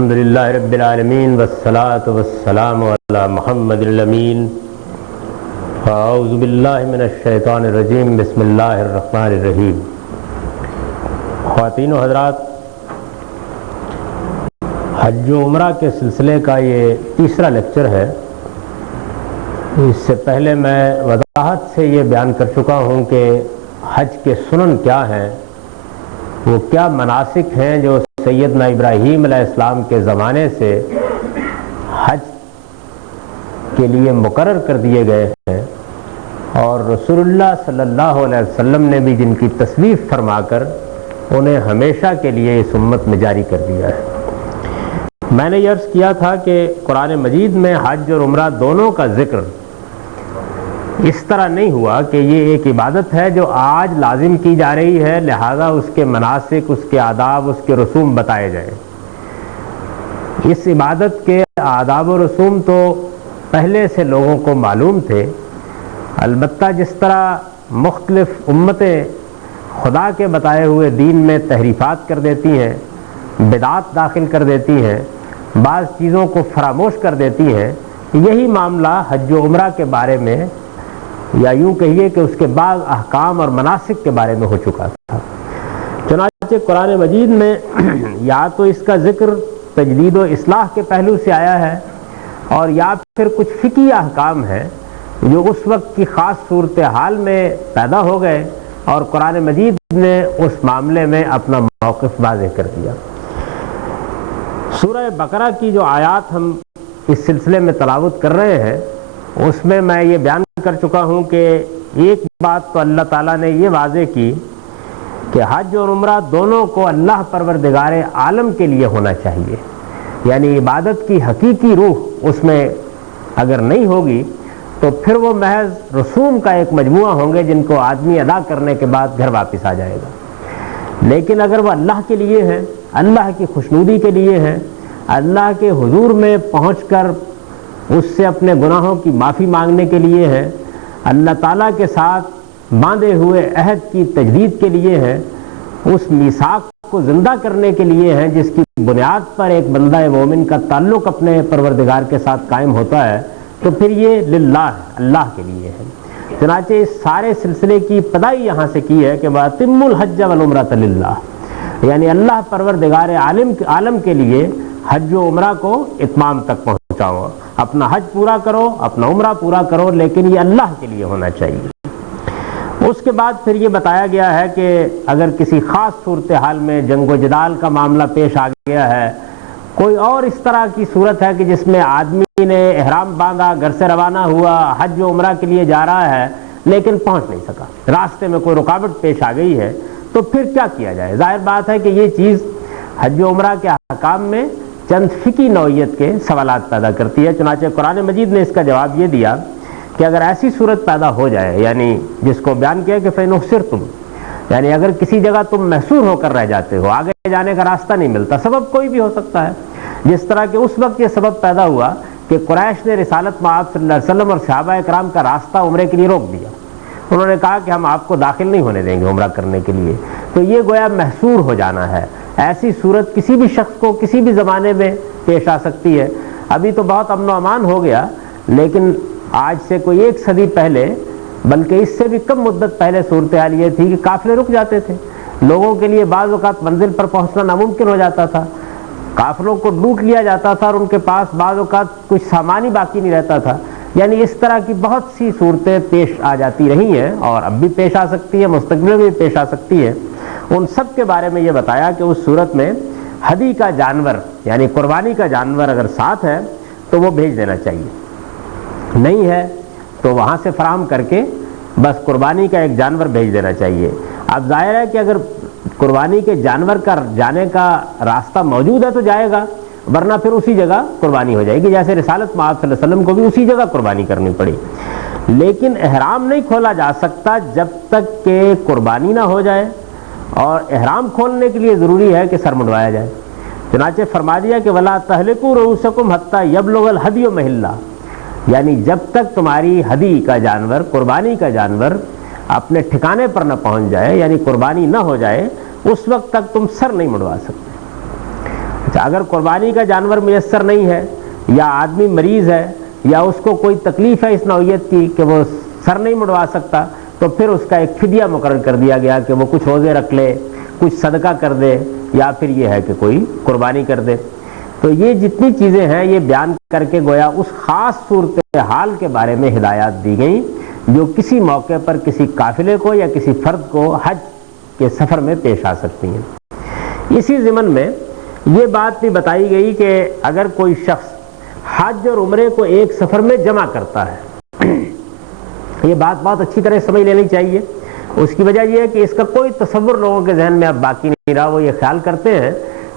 الحمدللہ رب العالمین والصلاة والسلام علی محمد الامین اعوذ باللہ من الشیطان الرجیم بسم اللہ الرحمن الرحیم۔ خواتین و حضرات، حج و عمرہ کے سلسلے کا یہ تیسرا لیکچر ہے۔ اس سے پہلے میں وضاحت سے یہ بیان کر چکا ہوں کہ حج کے سنن کیا ہیں، وہ کیا مناسک ہیں جو سیدنا ابراہیم علیہ السلام کے زمانے سے حج کے لیے مقرر کر دیے گئے ہیں، اور رسول اللہ صلی اللہ علیہ وسلم نے بھی جن کی تصویف فرما کر انہیں ہمیشہ کے لیے اس امت میں جاری کر دیا ہے۔ میں نے یہ عرض کیا تھا کہ قرآن مجید میں حج اور عمرہ دونوں کا ذکر اس طرح نہیں ہوا کہ یہ ایک عبادت ہے جو آج لازم کی جا رہی ہے، لہذا اس کے مناسک، اس کے آداب، اس کے رسوم بتائے جائیں۔ اس عبادت کے آداب و رسوم تو پہلے سے لوگوں کو معلوم تھے، البتہ جس طرح مختلف امتیں خدا کے بتائے ہوئے دین میں تحریفات کر دیتی ہیں، بدعات داخل کر دیتی ہیں، بعض چیزوں کو فراموش کر دیتی ہیں، یہی معاملہ حج و عمرہ کے بارے میں، یا یوں کہیے کہ اس کے بعض احکام اور مناسک کے بارے میں ہو چکا تھا۔ چنانچہ قرآن مجید میں یا تو اس کا ذکر تجدید و اصلاح کے پہلو سے آیا ہے، اور یا پھر کچھ فقہی احکام ہیں جو اس وقت کی خاص صورتحال میں پیدا ہو گئے، اور قرآن مجید نے اس معاملے میں اپنا موقف واضح کر دیا۔ سورہ بقرہ کی جو آیات ہم اس سلسلے میں تلاوت کر رہے ہیں، اس میں یہ بیان کر چکا ہوں کہ ایک بات تو اللہ تعالیٰ نے یہ واضح کی کہ حج اور عمرہ دونوں کو اللہ پروردگار عالم کے لیے ہونا چاہیے، یعنی عبادت کی حقیقی روح اس میں اگر نہیں ہوگی تو پھر وہ محض رسوم کا ایک مجموعہ ہوں گے جن کو آدمی ادا کرنے کے بعد گھر واپس آ جائے گا۔ لیکن اگر وہ اللہ کے لیے ہے، اللہ کی خوشنودی کے لیے ہے، اللہ کے حضور میں پہنچ کر اس سے اپنے گناہوں کی معافی مانگنے کے لیے ہے، اللہ تعالیٰ کے ساتھ باندھے ہوئے عہد کی تجدید کے لیے ہے، اس میثاق کو زندہ کرنے کے لیے ہے جس کی بنیاد پر ایک بندہ مومن کا تعلق اپنے پروردگار کے ساتھ قائم ہوتا ہے، تو پھر یہ للہ ہے، اللہ کے لیے ہے۔ چنانچہ اس سارے سلسلے کی ابتدائی یہاں سے کی ہے کہ وَأَتِمُّ الْحَجَّ وَالْعُمْرَةَ لِلَّهِ، یعنی اللہ پروردگار عالم کے لیے حج و عمرہ کو اتمام تک پہنچاؤ، اپنا حج پورا کرو، اپنا عمرہ پورا کرو، لیکن یہ اللہ کے لیے ہونا چاہیے۔ اس کے بعد پھر یہ بتایا گیا ہے کہ اگر کسی خاص صورتحال میں جنگ و جدال کا معاملہ پیش آ گیا ہے، کوئی اور اس طرح کی صورت ہے کہ جس میں آدمی نے احرام باندھا، گھر سے روانہ ہوا، حج و عمرہ کے لیے جا رہا ہے لیکن پہنچ نہیں سکا، راستے میں کوئی رکاوٹ پیش آ گئی ہے، تو پھر کیا کیا جائے؟ ظاہر بات ہے کہ یہ چیز حج و عمرہ کے احکام میں چند فقہی نوعیت کے سوالات پیدا کرتی ہے۔ چنانچہ قرآن مجید نے اس کا جواب یہ دیا کہ اگر ایسی صورت پیدا ہو جائے، یعنی جس کو بیان کیا کہ فَإِنْ أُحْصِرْتُمْ، یعنی اگر کسی جگہ تم محصور ہو کر رہ جاتے ہو، آگے جانے کا راستہ نہیں ملتا، سبب کوئی بھی ہو سکتا ہے، جس طرح کہ اس وقت یہ سبب پیدا ہوا کہ قریش نے رسالت مآب صلی اللہ علیہ وسلم اور صحابہ اکرام کا راستہ عمرے کے لیے روک دیا، انہوں نے کہا کہ ہم آپ کو داخل نہیں ہونے دیں گے عمرہ کرنے کے لیے، تو یہ گویا محصور ہو جانا ہے۔ ایسی صورت کسی بھی شخص کو کسی بھی زمانے میں پیش آ سکتی ہے۔ ابھی تو بہت امن و امان ہو گیا، لیکن آج سے کوئی 1 صدی پہلے، بلکہ اس سے بھی کم مدت پہلے صورتحال یہ تھی کہ قافلے رک جاتے تھے، لوگوں کے لیے بعض اوقات منزل پر پہنچنا ناممکن ہو جاتا تھا، قافلوں کو لوٹ لیا جاتا تھا اور ان کے پاس بعض اوقات کچھ سامان ہی باقی نہیں رہتا تھا، یعنی اس طرح کی بہت سی صورتیں پیش آ جاتی رہی ہیں اور اب بھی پیش آ سکتی ہے، مستقبل میں بھی پیش آ سکتی ہے۔ ان سب کے بارے میں یہ بتایا کہ اس صورت میں ہدی کا جانور، یعنی قربانی کا جانور اگر ساتھ ہے تو وہ بھیج دینا چاہیے، نہیں ہے تو وہاں سے فراہم کر کے بس قربانی کا ایک جانور بھیج دینا چاہیے۔ اب ظاہر ہے کہ اگر قربانی کے جانور کا جانے کا راستہ موجود ہے تو جائے گا، ورنہ پھر اسی جگہ قربانی ہو جائے گی، جیسے رسالت مآب صلی اللہ علیہ وسلم کو بھی اسی جگہ قربانی کرنی پڑی۔ لیکن احرام نہیں کھولا جا سکتا جب تک کہ قربانی نہ ہو جائے، اور احرام کھولنے کے لیے ضروری ہے کہ سر منڈوایا جائے۔ چنانچہ فرما دیا کہ وَلَا تَحْلِقُوا رُؤُوسَكُمْ حَتَّى يَبْلُغَ الْهَدْيُ مَحِلَّهُ، یعنی جب تک تمہاری ہدی کا جانور، قربانی کا جانور اپنے ٹھکانے پر نہ پہنچ جائے، یعنی قربانی نہ ہو جائے، اس وقت تک تم سر نہیں منڈوا سکتے۔ اچھا، اگر قربانی کا جانور میسر نہیں ہے یا آدمی مریض ہے یا اس کو کوئی تکلیف ہے اس نوعیت کی کہ وہ سر نہیں مڑوا سکتا، تو پھر اس کا ایک فدیہ مقرر کر دیا گیا کہ وہ کچھ روزے رکھ لے، کچھ صدقہ کر دے، یا پھر یہ ہے کہ کوئی قربانی کر دے۔ تو یہ جتنی چیزیں ہیں یہ بیان کر کے گویا اس خاص صورتحال کے بارے میں ہدایات دی گئیں جو کسی موقع پر کسی قافلے کو یا کسی فرد کو حج کے سفر میں پیش آ سکتی ہیں۔ اسی ضمن میں یہ بات بھی بتائی گئی کہ اگر کوئی شخص حج اور عمرے کو ایک سفر میں جمع کرتا ہے، یہ بات بہت اچھی طرح سمجھ لینی چاہیے۔ اس کی وجہ یہ ہے کہ اس کا کوئی تصور لوگوں کے ذہن میں اب باقی نہیں رہا۔ وہ یہ خیال کرتے ہیں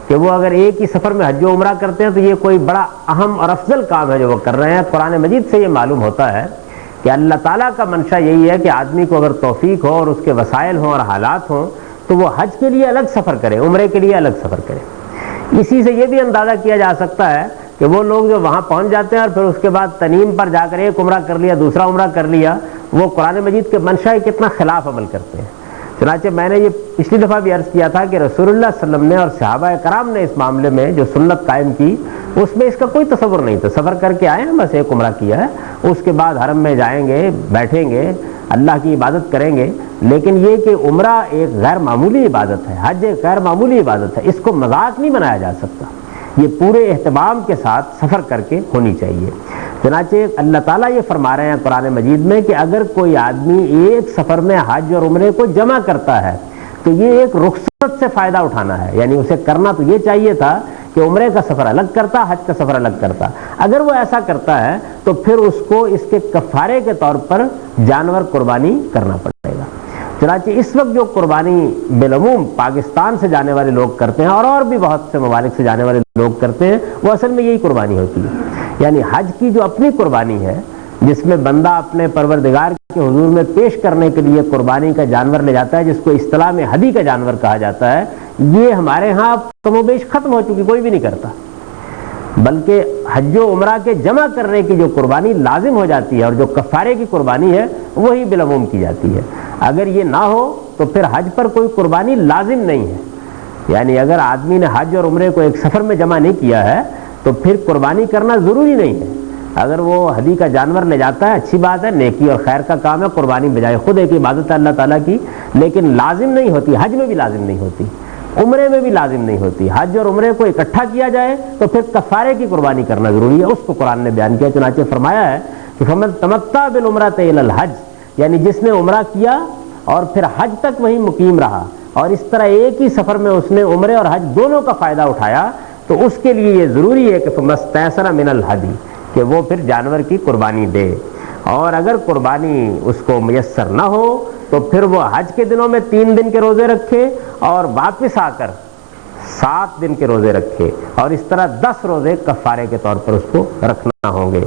کہ وہ اگر ایک ہی سفر میں حج و عمرہ کرتے ہیں تو یہ کوئی بڑا اہم اور افضل کام ہے جو وہ کر رہے ہیں۔ قرآن مجید سے یہ معلوم ہوتا ہے کہ اللہ تعالیٰ کا منشا یہی ہے کہ آدمی کو اگر توفیق ہو اور اس کے وسائل ہوں اور حالات ہوں تو وہ حج کے لیے الگ سفر کرے، عمرے کے لیے الگ سفر کرے۔ اسی سے یہ بھی اندازہ کیا جا سکتا ہے کہ وہ لوگ جو وہاں پہنچ جاتے ہیں اور پھر اس کے بعد تنعیم پر جا کر ایک عمرہ کر لیا، دوسرا عمرہ کر لیا، وہ قرآن مجید کے منشا کتنا خلاف عمل کرتے ہیں۔ چنانچہ میں نے یہ پچھلی دفعہ بھی عرض کیا تھا کہ رسول اللہ صلی اللہ علیہ وسلم نے اور صحابہ کرام نے اس معاملے میں جو سنت قائم کی اس میں اس کا کوئی تصور نہیں تھا۔ سفر کر کے آئے ہیں، بس ایک عمرہ کیا ہے، اس کے بعد حرم میں جائیں گے، بیٹھیں گے، اللہ کی عبادت کریں گے۔ لیکن یہ کہ عمرہ ایک غیر معمولی عبادت ہے، حج ایک غیر معمولی عبادت ہے، اس کو مذاق نہیں بنایا جا سکتا، یہ پورے اہتمام کے ساتھ سفر کر کے ہونی چاہیے۔ چنانچہ اللہ تعالیٰ یہ فرما رہے ہیں قرآن مجید میں کہ اگر کوئی آدمی ایک سفر میں حج اور عمرے کو جمع کرتا ہے تو یہ ایک رخصت سے فائدہ اٹھانا ہے، یعنی اسے کرنا تو یہ چاہیے تھا کہ عمرے کا سفر الگ کرتا، حج کا سفر الگ کرتا۔ اگر وہ ایسا کرتا ہے تو پھر اس کو اس کے کفارے کے طور پر جانور قربانی کرنا پڑے گا۔ چنانچہ اس وقت جو قربانی بالعموم پاکستان سے جانے والے لوگ کرتے ہیں اور بھی بہت سے ممالک سے جانے والے لوگ کرتے ہیں، وہ اصل میں یہی قربانی ہوتی ہے۔ یعنی حج کی جو اپنی قربانی ہے جس میں بندہ اپنے پروردگار کے حضور میں پیش کرنے کے لیے قربانی کا جانور لے جاتا ہے، جس کو اصطلاح میں ہدی کا جانور کہا جاتا ہے، یہ ہمارے ہاں اب کم و بیش ختم ہو چکی، کوئی بھی نہیں کرتا۔ بلکہ حج و عمرہ کے جمع کرنے کی جو قربانی لازم ہو جاتی ہے اور جو کفارے کی قربانی ہے وہی بالعموم کی جاتی ہے۔ اگر یہ نہ ہو تو پھر حج پر کوئی قربانی لازم نہیں ہے۔ یعنی اگر آدمی نے حج اور عمرے کو ایک سفر میں جمع نہیں کیا ہے تو پھر قربانی کرنا ضروری نہیں ہے۔ اگر وہ ہدی کا جانور لے جاتا ہے اچھی بات ہے، نیکی اور خیر کا کام ہے، قربانی بجائے خود ایک عبادت ہے اللہ تعالیٰ کی، لیکن لازم نہیں ہوتی، حج میں بھی لازم نہیں ہوتی، عمرے میں بھی لازم نہیں ہوتی۔ حج اور عمرے کو اکٹھا کیا جائے تو پھر کفارے کی قربانی کرنا ضروری ہے، اس کو قرآن نے بیان کیا۔ چنانچہ فرمایا ہے کہ فمن تمتع بالعمرۃ الی الحج، یعنی جس نے عمرہ کیا اور پھر حج تک وہیں مقیم رہا اور اس طرح ایک ہی سفر میں اس نے عمرے اور حج دونوں کا فائدہ اٹھایا، تو اس کے لیے یہ ضروری ہے کہ فمستیسر من الہدی، کہ وہ پھر جانور کی قربانی دے۔ اور اگر قربانی اس کو میسر نہ ہو تو پھر وہ حج کے دنوں میں 3 دن کے روزے رکھے اور واپس آ کر 7 دن کے روزے رکھے، اور اس طرح 10 روزے کفارے کے طور پر اس کو رکھنا ہوں گے۔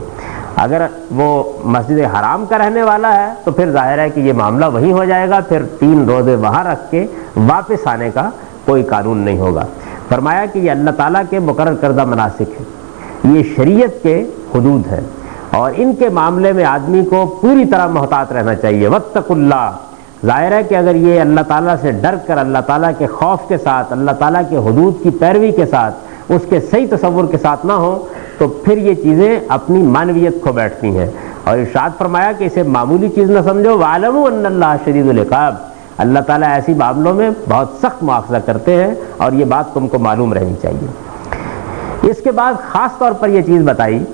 اگر وہ مسجد حرام کا رہنے والا ہے تو پھر ظاہر ہے کہ یہ معاملہ وہی ہو جائے گا، پھر 3 روزے وہاں رکھ کے واپس آنے کا کوئی قانون نہیں ہوگا۔ فرمایا کہ یہ اللہ تعالیٰ کے مقرر کردہ مناسک ہیں، یہ شریعت کے حدود ہیں، اور ان کے معاملے میں آدمی کو پوری طرح محتاط رہنا چاہیے۔ واتقوا اللہ، ظاہر ہے کہ اگر یہ اللہ تعالیٰ سے ڈر کر، اللہ تعالیٰ کے خوف کے ساتھ، اللہ تعالیٰ کے حدود کی پیروی کے ساتھ، اس کے صحیح تصور کے ساتھ نہ ہو تو پھر یہ چیزیں اپنی معنویت کھو بیٹھتی ہیں۔ اور ارشاد فرمایا کہ اسے معمولی چیز نہ سمجھو، وَاعْلَمُوا أَنَّ اللَّهَ شَدِيدُ الْعِقَابِ، اللہ تعالیٰ ایسی معاملوں میں بہت سخت مواخذہ کرتے ہیں، اور یہ بات تم کو معلوم رہنی چاہیے۔ اس کے بعد خاص طور پر یہ چیز بتائی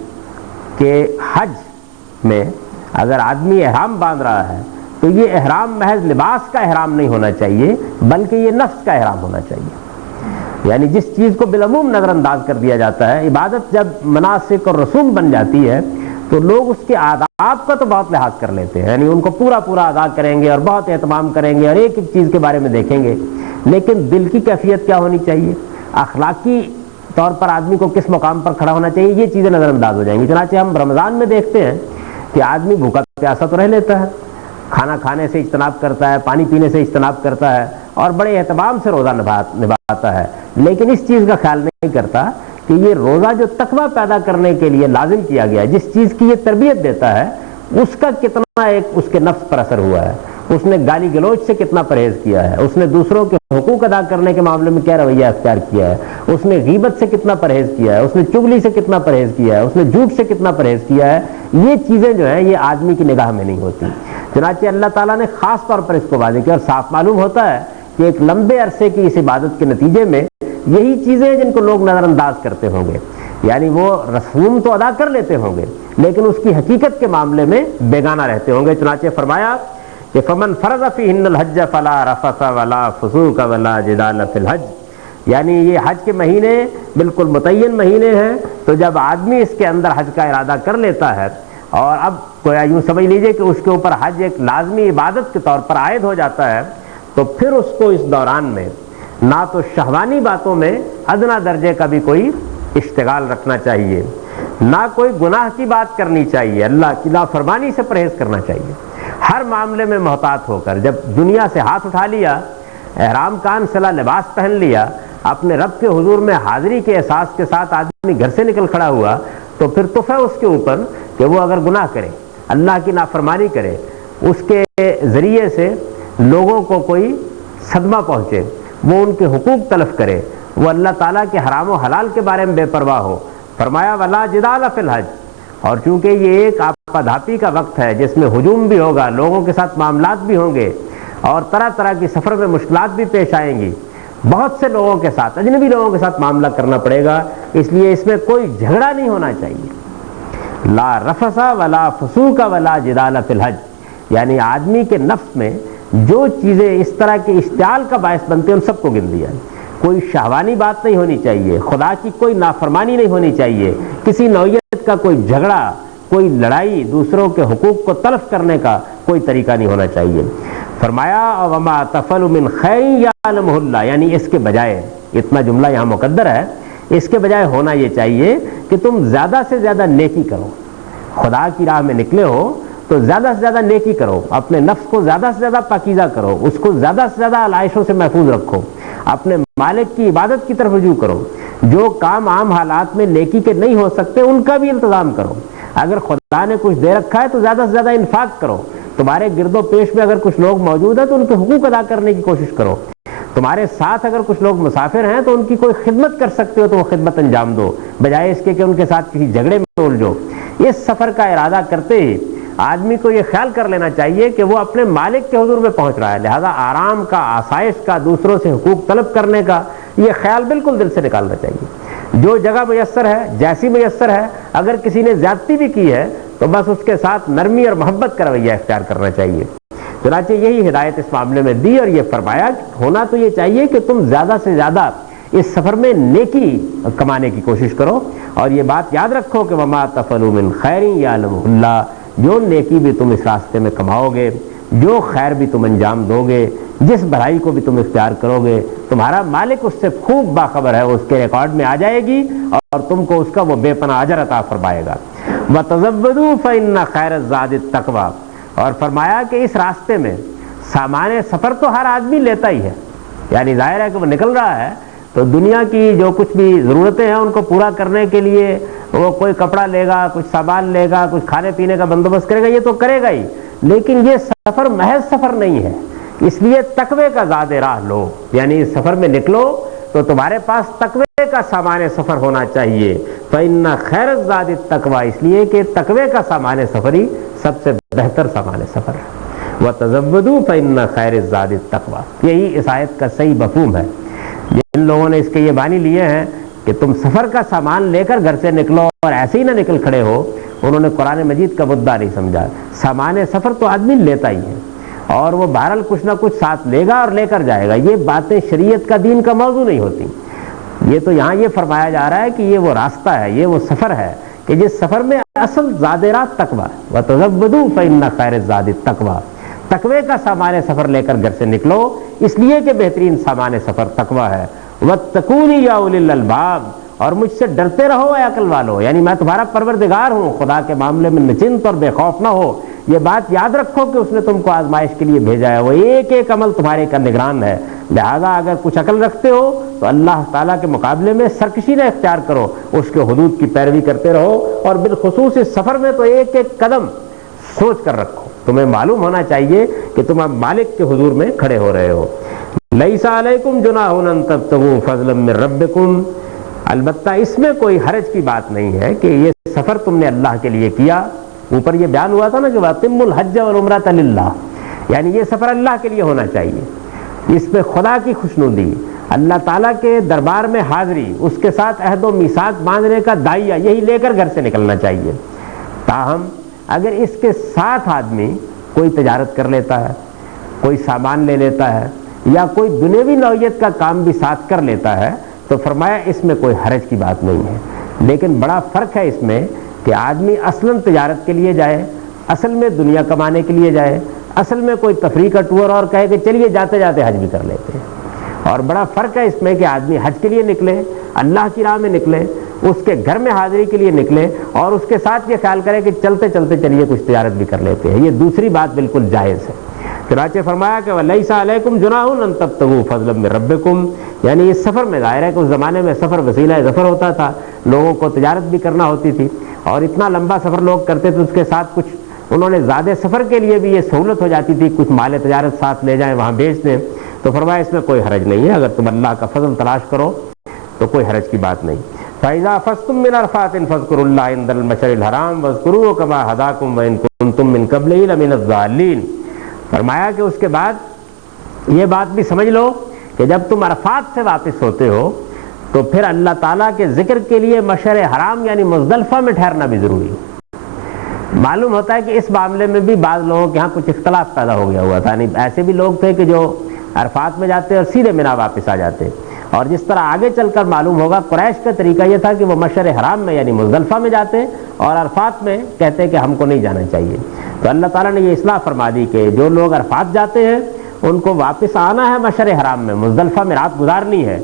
کہ حج میں اگر آدمی احرام باندھ رہا ہے تو یہ احرام محض لباس کا احرام نہیں ہونا چاہیے، بلکہ یہ نفس کا احرام ہونا چاہیے۔ یعنی جس چیز کو بالعموم نظر انداز کر دیا جاتا ہے، عبادت جب مناسک اور رسوم بن جاتی ہے تو لوگ اس کے آداب کا تو بہت لحاظ کر لیتے ہیں، یعنی ان کو پورا ادا کریں گے اور بہت اہتمام کریں گے اور ایک ایک چیز کے بارے میں دیکھیں گے، لیکن دل کی کیفیت کیا ہونی چاہیے، اخلاقی طور پر آدمی کو کس مقام پر کھڑا ہونا چاہیے، یہ چیزیں نظر انداز ہو جائیں گی۔ چنانچہ ہم رمضان میں دیکھتے ہیں کہ آدمی بھوکا پیاسا تو رہ لیتا ہے، کھانا کھانے سے اجتناب کرتا ہے، پانی پینے سے اجتناب کرتا ہے اور بڑے اہتمام سے روزہ نبھاتا ہے، لیکن اس چیز کا خیال نہیں کرتا کہ یہ روزہ جو تقویٰ پیدا کرنے کے لیے لازم کیا گیا ہے، جس چیز کی یہ تربیت دیتا ہے، اس کا کتنا ایک اس کے نفس پر اثر ہوا ہے، اس نے گالی گلوچ سے کتنا پرہیز کیا ہے، اس نے دوسروں کے حقوق ادا کرنے کے معاملے میں کیا رویہ اختیار کیا ہے، اس نے غیبت سے کتنا پرہیز کیا ہے، اس نے چغلی سے کتنا پرہیز کیا ہے، اس نے جھوٹ سے کتنا پرہیز کیا ہے. یہ چیزیں جو ہیں یہ آدمی کی نگاہ میں نہیں ہوتی. چنانچہ اللہ تعالیٰ نے خاص طور پر اس کو واضح کیا، اور صاف معلوم ہوتا ہے کہ ایک لمبے عرصے کی اس عبادت کے نتیجے میں یہی چیزیں ہیں جن کو لوگ نظر انداز کرتے ہوں گے. یعنی وہ رسوم تو ادا کر لیتے ہوں گے لیکن اس کی حقیقت کے معاملے میں بیگانہ رہتے ہوں گے. چنانچہ فرمایا کہ فمن فرض فیہن الحج فلا رفث ولا فسوق ولا جدال فی الحج. یعنی یہ حج کے مہینے بالکل متعین مہینے ہیں، تو جب آدمی اس کے اندر حج کا ارادہ کر لیتا ہے اور اب کوئی یوں سمجھ لیجئے کہ اس کے اوپر حج ایک لازمی عبادت کے طور پر عائد ہو جاتا ہے، تو پھر اس کو اس دوران میں نہ تو شہوانی باتوں میں ادنا درجے کا بھی کوئی اشتغال رکھنا چاہیے، نہ کوئی گناہ کی بات کرنی چاہیے، اللہ کی نافرمانی سے پرہیز کرنا چاہیے. ہر معاملے میں محتاط ہو کر جب دنیا سے ہاتھ اٹھا لیا، احرام کان صلا لباس پہن لیا، اپنے رب کے حضور میں حاضری کے احساس کے ساتھ آدمی گھر سے نکل کھڑا ہوا، تو پھر تف ہے اس کے اوپر کہ وہ اگر گناہ کرے، اللہ کی نافرمانی کرے، اس کے ذریعے سے لوگوں کو کوئی صدمہ پہنچے، وہ ان کے حقوق تلف کرے، وہ اللہ تعالیٰ کے حرام و حلال کے بارے میں بے پرواہ ہو. فرمایا ولا جدال فی الحج. اور چونکہ یہ ایک آپا دھاپی کا وقت ہے جس میں ہجوم بھی ہوگا، لوگوں کے ساتھ معاملات بھی ہوں گے اور طرح طرح کی سفر میں مشکلات بھی پیش آئیں گی، بہت سے لوگوں کے ساتھ، اجنبی لوگوں کے ساتھ معاملہ کرنا پڑے گا، اس لیے اس میں کوئی جھگڑا نہیں ہونا چاہیے. لا رفث ولا فسوق ولا جدال فی الحج. یعنی آدمی کے نفس میں جو چیزیں اس طرح کے اشتعال کا باعث بنتے ہیں ان سب کو گن دیا. کوئی شہوانی بات نہیں ہونی چاہیے، خدا کی کوئی نافرمانی نہیں ہونی چاہیے، کسی نوعیت کا کوئی جھگڑا، کوئی لڑائی، دوسروں کے حقوق کو تلف کرنے کا کوئی طریقہ نہیں ہونا چاہیے. فرمایا وما تفعلوا من خیر یعلمہ اللہ. یعنی اس کے بجائے، اتنا جملہ یہاں مقدر ہے، اس کے بجائے ہونا یہ چاہیے کہ تم زیادہ سے زیادہ نیکی کرو. خدا کی راہ میں نکلے ہو تو زیادہ سے زیادہ نیکی کرو، اپنے نفس کو زیادہ سے زیادہ پاکیزہ کرو، اس کو زیادہ سے زیادہ علائشوں سے محفوظ رکھو، اپنے مالک کی عبادت کی طرف رجوع کرو. جو کام عام حالات میں نیکی کے نہیں ہو سکتے ان کا بھی انتظام کرو. اگر خدا نے کچھ دے رکھا ہے تو زیادہ سے زیادہ انفاق کرو. تمہارے گرد و پیش میں اگر کچھ لوگ موجود ہیں تو ان کے حقوق ادا کرنے کی کوشش کرو. تمہارے ساتھ اگر کچھ لوگ مسافر ہیں تو ان کی کوئی خدمت کر سکتے ہو تو وہ خدمت انجام دو، بجائے اس کے کہ ان کے ساتھ کسی جھگڑے میں الجھو. اس سفر کا ارادہ کرتے ہی آدمی کو یہ خیال کر لینا چاہیے کہ وہ اپنے مالک کے حضور میں پہنچ رہا ہے، لہذا آرام کا، آسائش کا، دوسروں سے حقوق طلب کرنے کا یہ خیال بالکل دل سے نکالنا چاہیے. جو جگہ میسر ہے، جیسی میسر ہے، اگر کسی نے زیادتی بھی کی ہے تو بس اس کے ساتھ نرمی اور محبت کا رویہ اختیار کرنا چاہیے. چنانچہ یہی ہدایت اس معاملے میں دی اور یہ فرمایا ہونا تو یہ چاہیے کہ تم زیادہ سے زیادہ اس سفر میں نیکی کمانے کی کوشش کرو. اور یہ بات یاد رکھو کہ وما تفعلوا من خیر یعلمہ اللہ. جو نیکی بھی تم اس راستے میں کماؤ گے، جو خیر بھی تم انجام دو گے، جس بھلائی کو بھی تم اختیار کرو گے، تمہارا مالک اس سے خوب باخبر ہے، اس کے ریکارڈ میں آ جائے گی اور تم کو اس کا وہ بے پناہ اجر عطا فرمائے گا. وَتَزَوَّدُوا فَإِنَّ خَيْرَ الزَّادِ التَّقْوَىٰ. اور فرمایا کہ اس راستے میں سامان سفر تو ہر آدمی لیتا ہی ہے. یعنی ظاہر ہے کہ وہ نکل رہا ہے تو دنیا کی جو کچھ بھی ضرورتیں ہیں ان کو پورا کرنے کے لیے وہ کوئی کپڑا لے گا، کچھ سامان لے گا، کچھ کھانے پینے کا بندوبست کرے گا، یہ تو کرے گا ہی. لیکن یہ سفر محض سفر نہیں ہے، اس لیے تقوی کا زاد راہ لو. یعنی اس سفر میں نکلو تو تمہارے پاس تقوی کا سامان سفر ہونا چاہیے. فإن خیر الزاد التقویٰ. اس لیے کہ تقوی کا سامان سفر ہی سب سے بہتر سامان سفر ہے. وتزودوا فإن خیر الزاد التقویٰ. یہی اس آیت کا صحیح مفہوم ہے. جن لوگوں نے اس کے یہ معنی لیے ہیں کہ تم سفر کا سامان لے کر گھر سے نکلو اور ایسے ہی نہ نکل کھڑے ہو، انہوں نے قرآن مجید کا مدعا نہیں سمجھا. سامان سفر تو آدمی لیتا ہی ہے اور وہ بہرحال کچھ نہ کچھ ساتھ لے گا اور لے کر جائے گا. یہ باتیں شریعت کا، دین کا موضوع نہیں ہوتی. یہ تو یہاں یہ فرمایا جا رہا ہے کہ یہ وہ راستہ ہے، یہ وہ سفر ہے کہ جس سفر میں اصل زاد راہ تقویٰ. وَتَزَوَّدُوا فَإِنَّ خَيْرَ الزَّادِ التَّقْوَىٰ. تقوی کا سامان سفر لے کر گھر سے نکلو، اس لیے کہ بہترین سامان سفر تقویٰ ہے. وَاتَّقُونِ يَا أُولِي الْأَلْبَابِ. اور مجھ سے ڈرتے رہو اے عقل والو. یعنی میں تمہارا پروردگار ہوں، خدا کے معاملے میں نچنت اور بے خوف نہ ہو. یہ بات یاد رکھو کہ اس نے تم کو آزمائش کے لیے بھیجا ہے، وہ ایک ایک عمل تمہارے کا نگران ہے. لہذا اگر کچھ عقل رکھتے ہو تو اللہ تعالیٰ کے مقابلے میں سرکشی نہ اختیار کرو، اس کے حدود کی پیروی کرتے رہو. اور بالخصوص اس سفر میں تو ایک ایک قدم سوچ کر رکھو. تمہیں معلوم ہونا چاہیے کہ تم اب مالک کے حضور میں کھڑے ہو رہے ہو. لیس علیکم جناح ان تبتغوا فضلا من ربکم، البتہ اس میں کوئی حرج کی بات نہیں ہے کہ یہ سفر تم نے اللہ کے لیے کیا. اوپر یہ بیان ہوا تھا نا کہ وَأَتِمُّوا الْحَجَّ وَالْعُمْرَةَ لِلَّهِ، یعنی یہ سفر اللہ کے لیے ہونا چاہیے. اس پہ خدا کی خوشنودی، اللہ تعالیٰ کے دربار میں حاضری، اس کے ساتھ عہد و میثاق باندھنے کا داعیہ، یہی لے کر گھر سے نکلنا چاہیے. تاہم اگر اس کے ساتھ آدمی کوئی تجارت کر لیتا ہے، کوئی سامان لے لیتا ہے، یا کوئی دنیوی نوعیت کا کام بھی ساتھ کر لیتا ہے تو فرمایا اس میں کوئی حرج کی بات نہیں ہے. لیکن بڑا فرق ہے اس میں کہ آدمی اصلاً تجارت کے لیے جائے، اصل میں دنیا کمانے کے لیے جائے، اصل میں کوئی تفریح کا ٹور اور کہے کہ چلیے جاتے جاتے حج بھی کر لیتے ہیں. اور بڑا فرق ہے اس میں کہ آدمی حج کے لیے نکلے، اللہ کی راہ میں نکلے، اس کے گھر میں حاضری کے لیے نکلے اور اس کے ساتھ یہ خیال کرے کہ چلتے چلتے چلیے کچھ تجارت بھی کر لیتے ہیں. یہ دوسری بات بالکل جائز ہے. چنانچہ فرمایا کہ وَلَيْسَ عَلَيْكُمْ جُنَاحٌ أَن تَبْتَغُوا فَضْلًا مِّن رَبِّكُمْ، یعنی اس سفر میں ظاہر ہے کہ اس زمانے میں سفر وسیلہ ظفر ہوتا تھا، لوگوں کو تجارت بھی کرنا ہوتی تھی اور اتنا لمبا سفر لوگ کرتے تھے، اس کے ساتھ کچھ انہوں نے زیادہ سفر کے لیے بھی یہ سہولت ہو جاتی تھی، کچھ مال تجارت ساتھ لے جائیں وہاں بیچ دیں. تو فرمایا اس میں کوئی حرج نہیں ہے، اگر تم اللہ کا فضل تلاش کرو تو کوئی حرج کی بات نہیں. فَإِذَا أَفَضْتُم مِّنْ عَرَفَاتٍ فاذكروا الله عند المشعر الحرام واذكروه كما هداكم وإن كنتم من قبله لمن الضالين. فرمایا کہ اس کے بعد یہ بات بھی سمجھ لو کہ جب تم عرفات سے واپس ہوتے ہو تو پھر اللہ تعالیٰ کے ذکر کے لیے مشعر حرام یعنی مزدلفہ میں ٹھہرنا بھی ضروری ہے. معلوم ہوتا ہے کہ اس معاملے میں بھی بعض لوگوں کے ہاں کچھ اختلاف پیدا ہو گیا ہوا تھا. یعنی ایسے بھی لوگ تھے کہ جو عرفات میں جاتے اور سیدھے منا واپس آ جاتے، اور جس طرح آگے چل کر معلوم ہوگا قریش کا طریقہ یہ تھا کہ وہ مشعر حرام میں یعنی مزدلفہ میں جاتے اور عرفات میں کہتے کہ ہم کو نہیں جانا چاہیے. تو اللہ تعالیٰ نے یہ اصلاح فرما دی کہ جو لوگ عرفات جاتے ہیں ان کو واپس آنا ہے مشعر حرام میں، مزدلفہ میں رات گزارنی ہے.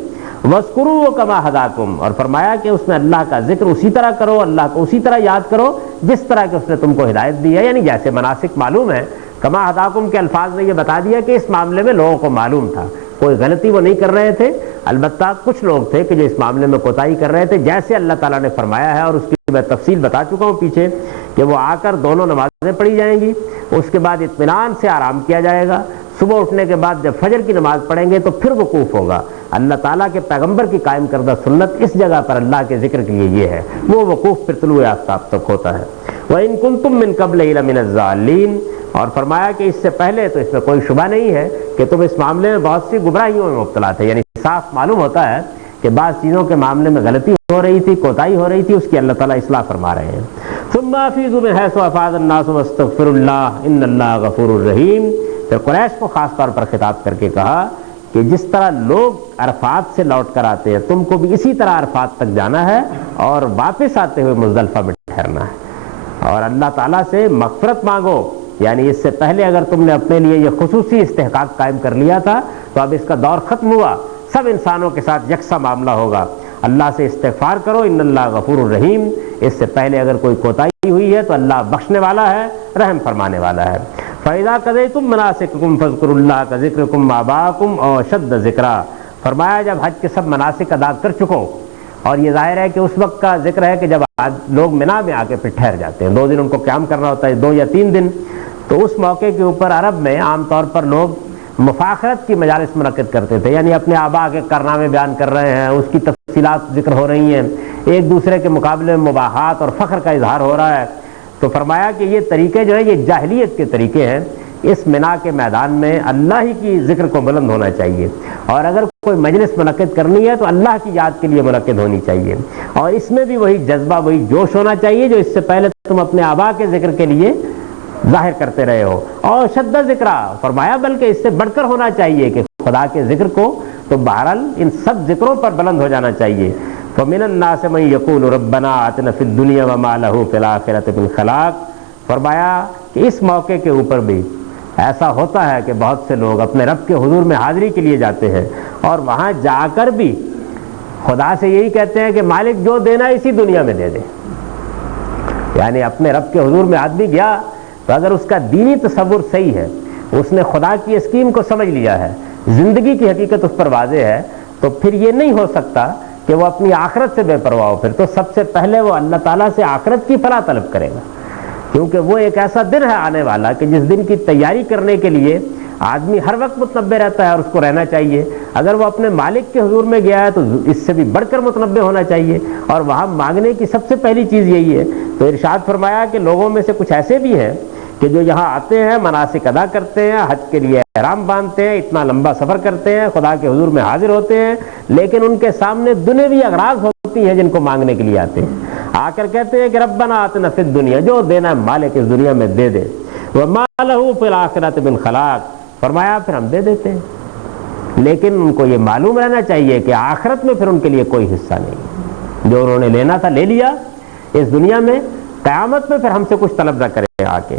وَاذْكُرُوهُ كَمَا هَدَاكُمْ، اور فرمایا کہ اس میں اللہ کا ذکر اسی طرح کرو، اللہ کو اسی طرح یاد کرو جس طرح کہ اس نے تم کو ہدایت دی ہے، یعنی جیسے مناسک معلوم ہے. کما ہداکم کے الفاظ نے یہ بتا دیا کہ اس معاملے میں لوگوں کو معلوم تھا، کوئی غلطی وہ نہیں کر رہے تھے. البتہ کچھ لوگ تھے کہ جو اس معاملے میں کوتاہی کر رہے تھے، جیسے اللہ تعالیٰ نے فرمایا ہے اور اس کی میں تفصیل بتا چکا ہوں پیچھے کہ وہ آ کر دونوں نمازیں پڑھی جائیں گی، اس کے بعد اطمینان سے آرام کیا جائے گا. صبح اٹھنے کے بعد جب فجر کی نماز پڑھیں گے تو پھر وقوف ہوگا. اللہ تعالیٰ کے پیغمبر کی قائم کردہ سنت اس جگہ پر اللہ کے ذکر کے لیے یہ ہے، وہ وقوف پھر طلوع آفتاب تک ہوتا ہے. وَإِن كُنتُم مِّن قَبْلِهِ لَمِنَ الضَّالِّينَ، اور فرمایا کہ اس سے پہلے تو اس میں کوئی شبہ نہیں ہے کہ تم اس معاملے میں بہت سی گمراہیوں میں مبتلا تھے. یعنی صاف معلوم ہوتا ہے کہ بعض چیزوں کے معاملے میں غلطی ہو رہی تھی، کوتاہی ہو رہی تھی، اس کی اللہ تعالیٰ اصلاح فرما رہے ہیں. ثُمَّ أَفِيضُوا مِنْ حَيْثُ أَفَاضَ النَّاسُ وَاسْتَغْفِرُوا اللَّهَ إِنَّ اللَّهَ غَفُورٌ رَحِيمٌ. پھر قریش کو خاص طور پر خطاب کر کے کہا کہ جس طرح لوگ عرفات سے لوٹ کر آتے ہیں تم کو بھی اسی طرح عرفات تک جانا ہے اور واپس آتے ہوئے مزدلفہ میں ٹھہرنا ہے. اور اللہ تعالیٰ سے مغفرت مانگو، یعنی اس سے پہلے اگر تم نے اپنے لیے یہ خصوصی استحقاق قائم کر لیا تھا تو اب اس کا دور ختم ہوا، سب انسانوں کے ساتھ یکساں معاملہ ہوگا. اللہ سے استغفار کرو، ان اللہ غفور الرحیم. اس سے پہلے اگر کوئی کوتاہی ہوئی ہے تو اللہ بخشنے والا ہے، رحم فرمانے والا ہے. فَإِذَا قَضَيْتُم مَّنَاسِكَكُمْ فاذكروا اللَّهَ كَذِكْرِكُمْ آبَاءَكُمْ أَوْ أَشَدَّ ذِكْرًا. فرمایا جب حج کے سب مناسک ادا کر چکو، اور یہ ظاہر ہے کہ اس وقت کا ذکر ہے کہ جب لوگ منا میں آ کے پھر ٹھہر جاتے ہیں، 2 دن ان کو قیام کرنا ہوتا ہے، 2 یا 3 دن. تو اس موقع کے اوپر عرب میں عام طور پر لوگ مفاخرت کی مجالس منعقد کرتے تھے، یعنی اپنے آبا کے کارنامے بیان کر رہے ہیں، اس کی تفصیلات ذکر ہو رہی ہیں، ایک دوسرے کے مقابلے میں مباحات اور فخر کا اظہار ہو رہا ہے. تو فرمایا کہ یہ طریقے جو ہیں یہ جاہلیت کے طریقے ہیں. اس منا کے میدان میں اللہ ہی کی ذکر کو بلند ہونا چاہیے، اور اگر کوئی مجلس منعقد کرنی ہے تو اللہ کی یاد کے لیے منعقد ہونی چاہیے، اور اس میں بھی وہی جذبہ وہی جوش ہونا چاہیے جو اس سے پہلے تم اپنے آبا کے ذکر کے لیے ظاہر کرتے رہے ہو. اور شد ذکرہ فرمایا بلکہ اس سے بڑھ کر ہونا چاہیے کہ خدا کے ذکر کو تو بہرحال ان سب ذکروں پر بلند ہو جانا چاہیے. فَمِنَ النَّاسِ مَن يَقُولُ رَبَّنَا آتِنَا فِي الدُّنْيَا وَمَا لَهُ فِي الْآخِرَةِ مِنْ خَلَاقٍ. فرمایا کہ اس موقع کے اوپر بھی ایسا ہوتا ہے کہ بہت سے لوگ اپنے رب کے حضور میں حاضری کے لیے جاتے ہیں اور وہاں جا کر بھی خدا سے یہی کہتے ہیں کہ مالک جو دینا اسی دنیا میں دے دے. یعنی اپنے رب کے حضور میں آدمی گیا تو اگر اس کا دینی تصور صحیح ہے، اس نے خدا کی اسکیم کو سمجھ لیا ہے، زندگی کی حقیقت اس پر واضح ہے، تو پھر یہ نہیں ہو سکتا کہ وہ اپنی آخرت سے بے پرواہ ہو. پھر تو سب سے پہلے وہ اللہ تعالیٰ سے آخرت کی فلاح طلب کرے گا. کیونکہ وہ ایک ایسا دن ہے آنے والا کہ جس دن کی تیاری کرنے کے لیے آدمی ہر وقت متنبع رہتا ہے اور اس کو رہنا چاہیے. اگر وہ اپنے مالک کے حضور میں گیا ہے تو اس سے بھی بڑھ کر متنبع ہونا چاہیے, اور وہاں مانگنے کی سب سے پہلی چیز یہی ہے. تو ارشاد فرمایا کہ لوگوں میں سے کچھ ایسے بھی ہیں کہ جو یہاں آتے ہیں, مناسک ادا کرتے ہیں, حج کے لیے احرام باندھتے ہیں, اتنا لمبا سفر کرتے ہیں, خدا کے حضور میں حاضر ہوتے ہیں, لیکن ان کے سامنے دنیاوی اغراض ہوتی ہیں جن کو مانگنے کے لیے آتے ہیں. آ کر کہتے ہیں کہ ربنا آتنا فی الدنیا, جو دینا ہے مالک اس دنیا میں دے دے, وما لہ فی الآخرۃ من خلاق, فرمایا پھر ہم دے دیتے ہیں. لیکن ان کو یہ معلوم رہنا چاہیے کہ آخرت میں پھر ان کے لیے کوئی حصہ نہیں. جو انہوں نے لینا تھا لے لیا اس دنیا میں, قیامت میں پھر ہم سے کچھ طلب نہ کریں آ کے.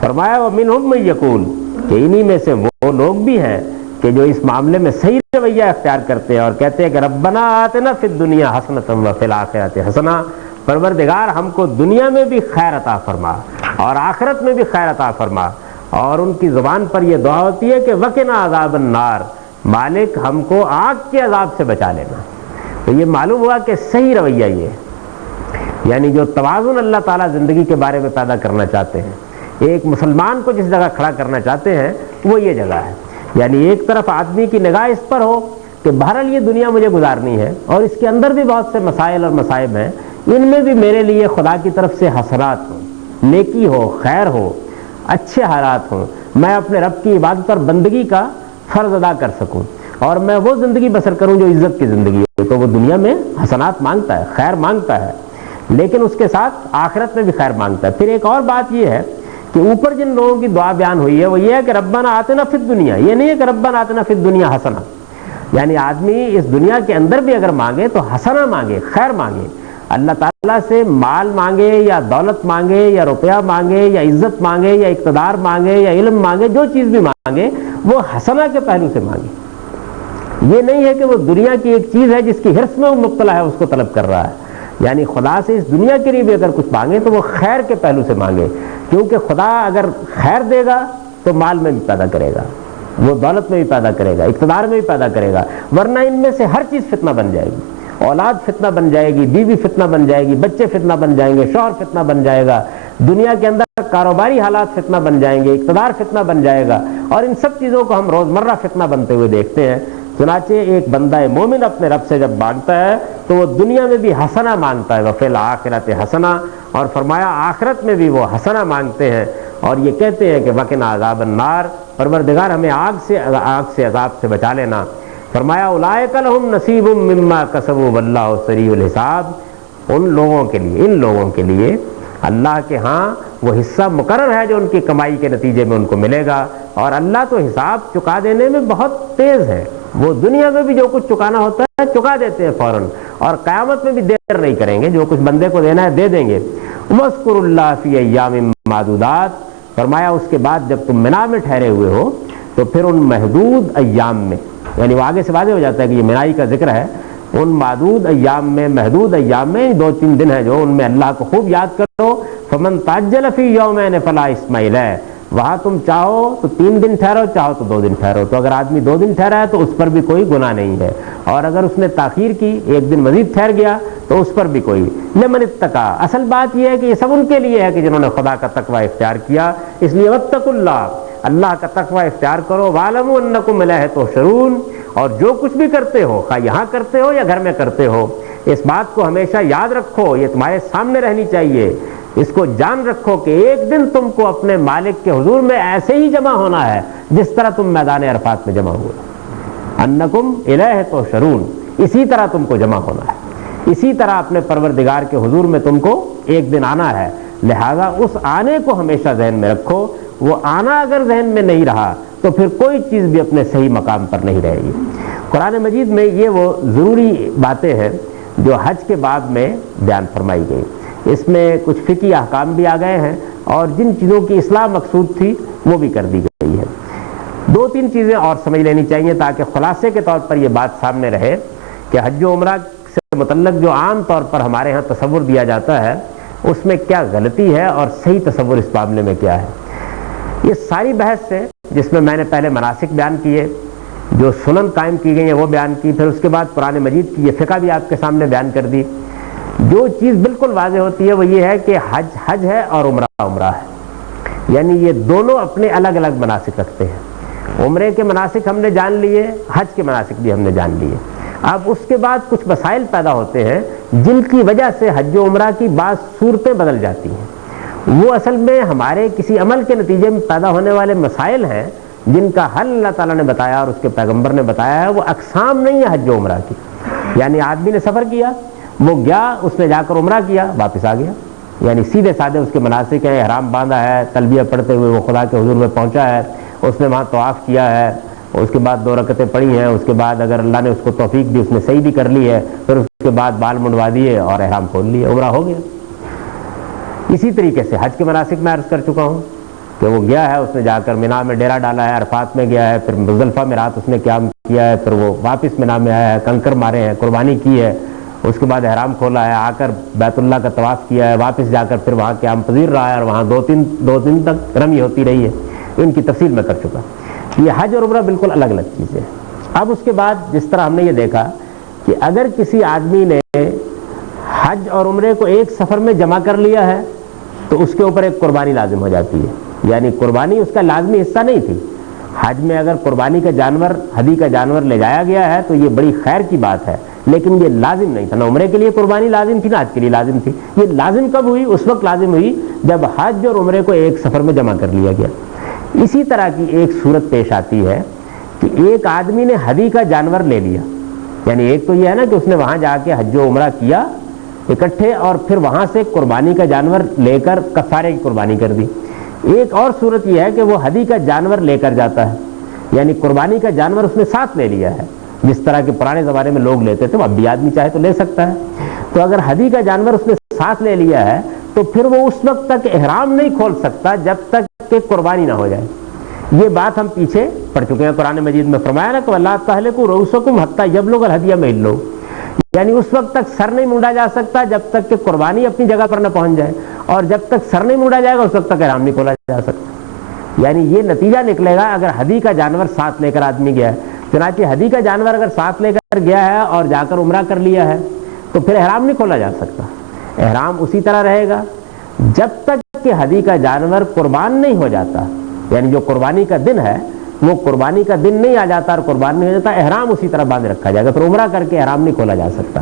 فرمایا ومنہم من یقول, کہ انہی میں سے وہ لوگ بھی ہیں کہ جو اس معاملے میں صحیح رویہ اختیار کرتے ہیں اور کہتے ہیں کہ ربنا آتنا فی الدنیا حسنۃ وفی الآخرۃ حسنہ, پروردگار ہم کو دنیا میں بھی خیر عطا فرما اور آخرت میں بھی خیر عطا فرما. اور ان کی زبان پر یہ دعا ہوتی ہے کہ وقنا عذاب النار, مالک ہم کو آگ کے عذاب سے بچا لینا. تو یہ معلوم ہوا کہ صحیح رویہ یہ ہے, یعنی جو توازن اللہ تعالیٰ زندگی کے بارے میں پیدا کرنا چاہتے ہیں, ایک مسلمان کو جس جگہ کھڑا کرنا چاہتے ہیں وہ یہ جگہ ہے. یعنی ایک طرف آدمی کی نگاہ اس پر ہو کہ بہرحال یہ دنیا مجھے گزارنی ہے اور اس کے اندر بھی بہت سے مسائل اور مصائب ہیں, ان میں بھی میرے لیے خدا کی طرف سے حسنات ہوں, نیکی ہو, خیر ہو, اچھے حالات ہوں, میں اپنے رب کی عبادت اور بندگی کا فرض ادا کر سکوں اور میں وہ زندگی بسر کروں جو عزت کی زندگی ہے. تو وہ دنیا میں حسنات مانگتا ہے, خیر مانگتا ہے, لیکن اس کے ساتھ آخرت میں بھی خیر مانگتا ہے. پھر ایک اور بات یہ ہے کہ اوپر جن لوگوں کی دعا بیان ہوئی ہے وہ یہ ہے کہ ربنا آتنا فی الدنیا, یہ نہیں ہے کہ ربنا آتنا فی الدنیا حسنہ. یعنی آدمی اس دنیا کے اندر بھی اگر مانگے تو حسنہ مانگے, خیر مانگے, اللہ تعالیٰ سے مال مانگے یا دولت مانگے یا روپیہ مانگے یا عزت مانگے یا اقتدار مانگے یا علم مانگے, جو چیز بھی مانگے وہ حسنہ کے پہلو سے مانگے. یہ نہیں ہے کہ وہ دنیا کی ایک چیز ہے جس کی حرص میں وہ مبتلا ہے اس کو طلب کر رہا ہے. یعنی خدا سے اس دنیا کے لیے بھی اگر کچھ مانگے تو وہ خیر کے پہلو سے مانگے, کیونکہ خدا اگر خیر دے گا تو مال میں بھی پیدا کرے گا, وہ دولت میں بھی پیدا کرے گا, اقتدار میں بھی پیدا کرے گا. ورنہ ان میں سے ہر چیز فتنہ بن جائے گی, اولاد فتنہ بن جائے گی, بیوی فتنہ بن جائے گی, بچے فتنہ بن جائیں گے, شوہر فتنہ بن جائے گا, دنیا کے اندر کاروباری حالات فتنہ بن جائیں گے, اقتدار فتنہ بن جائے گا. اور ان سب چیزوں کو ہم روزمرہ فتنہ بنتے ہوئے دیکھتے ہیں. چنانچہ ایک بندہ مومن اپنے رب سے جب مانگتا ہے تو وہ دنیا میں بھی حسنہ مانگتا ہے, وفی الآخرۃ حسنہ, اور فرمایا آخرت میں بھی وہ حسنہ مانگتے ہیں اور یہ کہتے ہیں کہ وقنا عذاب النار, پروردگار ہمیں آگ سے عذاب سے بچا لینا. فرمایا اولئک لہم نصیب مما کسبوا واللہ سریع الحساب, ان لوگوں کے لیے اللہ کے ہاں وہ حصہ مقرر ہے جو ان کی کمائی کے نتیجے میں ان کو ملے گا, اور اللہ تو حساب چکا دینے میں بہت تیز ہے. وہ دنیا میں بھی جو کچھ چکانا ہوتا ہے چکا دیتے ہیں فوراً, اور قیامت میں بھی دیر نہیں کریں گے, جو کچھ بندے کو دینا ہے دے دیں گے. وَاذْكُرُوا اللَّهَ فِي أَيَّامٍ مَّعْدُودَاتٍ, فرمایا اس کے بعد جب تم منا میں ٹھہرے ہوئے ہو تو پھر ان محدود ایام میں, یعنی وہ آگے سے واضح ہو جاتا ہے کہ یہ منائی کا ذکر ہے, ان معدود ایام میں, محدود ایام میں, 2-3 دن ہیں جو, ان میں اللہ کو خوب یاد کرو. فمن تعجل فی یومین فلا اثم علیہ, وہاں تم چاہو تو 3 دن ٹھہرو, چاہو تو 2 دن ٹھہرو. تو اگر آدمی 2 دن ٹھہرا ہے تو اس پر بھی کوئی گناہ نہیں ہے, اور اگر اس نے تاخیر کی, 1 دن مزید ٹھہر گیا تو اس پر بھی کوئی. لمن اتقا, اصل بات یہ ہے کہ یہ سب ان کے لیے ہے کہ جنہوں نے خدا کا تقوی اختیار کیا. اس لیے واتقوا اللہ, اللہ کا تقوی اختیار کرو. وَاعْلَمُوا أَنَّكُمْ إِلَيْهِ تُحْشَرُونَ, اور جو کچھ بھی کرتے ہو, خواہ یہاں کرتے ہو یا گھر میں کرتے ہو, اس بات کو ہمیشہ یاد رکھو, یہ تمہارے سامنے رہنی چاہیے. اس کو جان رکھو کہ ایک دن تم کو اپنے مالک کے حضور میں ایسے ہی جمع ہونا ہے جس طرح تم میدان عرفات میں جمع ہوئے. انکم الیہ تحشرون, اسی طرح تم کو جمع ہونا ہے, اسی طرح اپنے پروردگار کے حضور میں تم کو ایک دن آنا ہے. لہذا اس آنے کو ہمیشہ ذہن میں رکھو. وہ آنا اگر ذہن میں نہیں رہا تو پھر کوئی چیز بھی اپنے صحیح مقام پر نہیں رہے گی. قرآن مجید میں یہ وہ ضروری باتیں ہیں جو حج کے باب میں بیان فرمائی گئی. اس میں کچھ فقہی احکام بھی آ گئے ہیں, اور جن چیزوں کی اصلاح مقصود تھی وہ بھی کر دی گئی ہے. 2-3 چیزیں اور سمجھ لینی چاہیے تاکہ خلاصے کے طور پر یہ بات سامنے رہے کہ حج و عمرہ سے متعلق جو عام طور پر ہمارے ہاں تصور دیا جاتا ہے اس میں کیا غلطی ہے اور صحیح تصور اس معاملے میں کیا ہے. یہ ساری بحث سے, جس میں نے پہلے مناسک بیان کیے, جو سنن قائم کی گئی ہیں وہ بیان کی, پھر اس کے بعد قرآن مجید کی یہ فقہ بھی آپ کے سامنے بیان کر دی. جو چیز بالکل واضح ہوتی ہے وہ یہ ہے کہ حج حج ہے اور عمرہ عمرہ ہے، یعنی یہ دونوں اپنے الگ الگ مناسک رکھتے ہیں۔ عمرے کے مناسک ہم نے جان لیے، حج کے مناسک بھی ہم نے جان لیے۔ اب اس کے بعد کچھ مسائل پیدا ہوتے ہیں جن کی وجہ سے حج و عمرہ کی بعض صورتیں بدل جاتی ہیں۔ وہ اصل میں ہمارے کسی عمل کے نتیجے میں پیدا ہونے والے مسائل ہیں جن کا حل اللہ تعالیٰ نے بتایا اور اس کے پیغمبر نے بتایا ہے۔ وہ اقسام نہیں ہے حج و عمرہ کی، یعنی آدمی نے سفر کیا، وہ گیا، اس نے جا کر عمرہ کیا، واپس آ گیا، یعنی سیدھے سادھے اس کے مناسک ہیں، احرام باندھا ہے، تلبیہ پڑھتے ہوئے وہ خدا کے حضور میں پہنچا ہے، اس نے وہاں طواف کیا ہے، اس کے بعد 2 رکعتیں پڑھی ہیں، اس کے بعد اگر اللہ نے اس کو توفیق دی اس نے صحیح بھی کر لی ہے، پھر اس کے بعد بال منڈوا دیے اور احرام کھول لیے، عمرہ ہو گیا۔ اسی طریقے سے حج کے مناسک میں عرض کر چکا ہوں کہ وہ گیا ہے، اس نے جا کر مینا میں ڈیرا ڈالا ہے، عرفات میں گیا ہے، پھر مزدلفہ میں رات اس نے قیام کیا ہے، پھر وہ واپس مینا میں آیا ہے، کنکر مارے ہیں، قربانی کی ہے، اس کے بعد احرام کھولا ہے، آ کر بیت اللہ کا طواف کیا ہے، واپس جا کر پھر وہاں قیام پذیر رہا ہے اور وہاں دو دن تک رمی ہوتی رہی ہے۔ ان کی تفصیل میں کر چکا۔ یہ حج اور عمرہ بالکل الگ الگ چیزیں ہیں۔ اب اس کے بعد جس طرح ہم نے یہ دیکھا کہ اگر کسی آدمی نے حج اور عمرے کو ایک سفر میں جمع کر لیا ہے تو اس کے اوپر ایک قربانی لازم ہو جاتی ہے، یعنی قربانی اس کا لازمی حصہ نہیں تھی۔ حج میں اگر قربانی کا جانور، ہدی کا جانور لے جایا گیا ہے تو یہ بڑی خیر کی بات ہے، لیکن یہ لازم نہیں تھا۔ نہ عمرے کے لیے قربانی لازم تھی، نہ حج کے لیے لازم تھی۔ یہ لازم کب ہوئی؟ اس وقت لازم ہوئی جب حج اور عمرے کو ایک سفر میں جمع کر لیا گیا۔ اسی طرح کی ایک صورت پیش آتی ہے کہ ایک آدمی نے ہدی کا جانور لے لیا، یعنی ایک تو یہ ہے نا کہ اس نے وہاں جا کے حج و عمرہ کیا اکٹھے اور پھر وہاں سے قربانی کا جانور لے کر کفارے کی قربانی کر دی۔ ایک اور صورت یہ ہے کہ وہ ہدی کا جانور لے کر جاتا ہے، یعنی قربانی کا جانور اس نے ساتھ لے لیا ہے، جس طرح کے پرانے زمانے میں لوگ لیتے تھے، اب بھی آدمی چاہے تو لے سکتا ہے۔ تو اگر ہدی کا جانور اس نے ساتھ لے لیا ہے تو پھر وہ اس وقت تک احرام نہیں کھول سکتا جب تک کہ قربانی نہ ہو جائے۔ یہ بات ہم پیچھے پڑھ چکے ہیں، قرآن مجید میں فرمایا نا کہ وَلَا تَحْلِقُوا رُؤُوسَكُمْ حَتَّىٰ يَبْلُغَ الْهَدْيَ مَحِلَّهُ، یعنی اس وقت تک سر نہیں مونڈا جا سکتا جب تک کہ قربانی اپنی جگہ پر نہ پہنچ جائے، اور جب تک سر نہیں مونڈا جائے گا اس وقت تک احرام نہیں کھولا جا سکتا۔ یعنی یہ نتیجہ نکلے گا اگر ہدی کا جانور ساتھ لے کر آدمی گیا ہے۔ چنانچہ ہدی کا جانور اگر ساتھ لے کر گیا ہے اور جا کر عمرہ کر لیا ہے تو پھر احرام نہیں کھولا جا سکتا۔ احرام اسی طرح رہے گا جب تک کہ ہدی کا جانور قربان نہیں ہو جاتا، یعنی جو قربانی کا دن ہے وہ قربانی کا دن نہیں آ جاتا اور قربان نہیں ہو جاتا، احرام اسی طرح باندھ رکھا جائے گا، پھر عمرہ کر کے احرام نہیں کھولا جا سکتا۔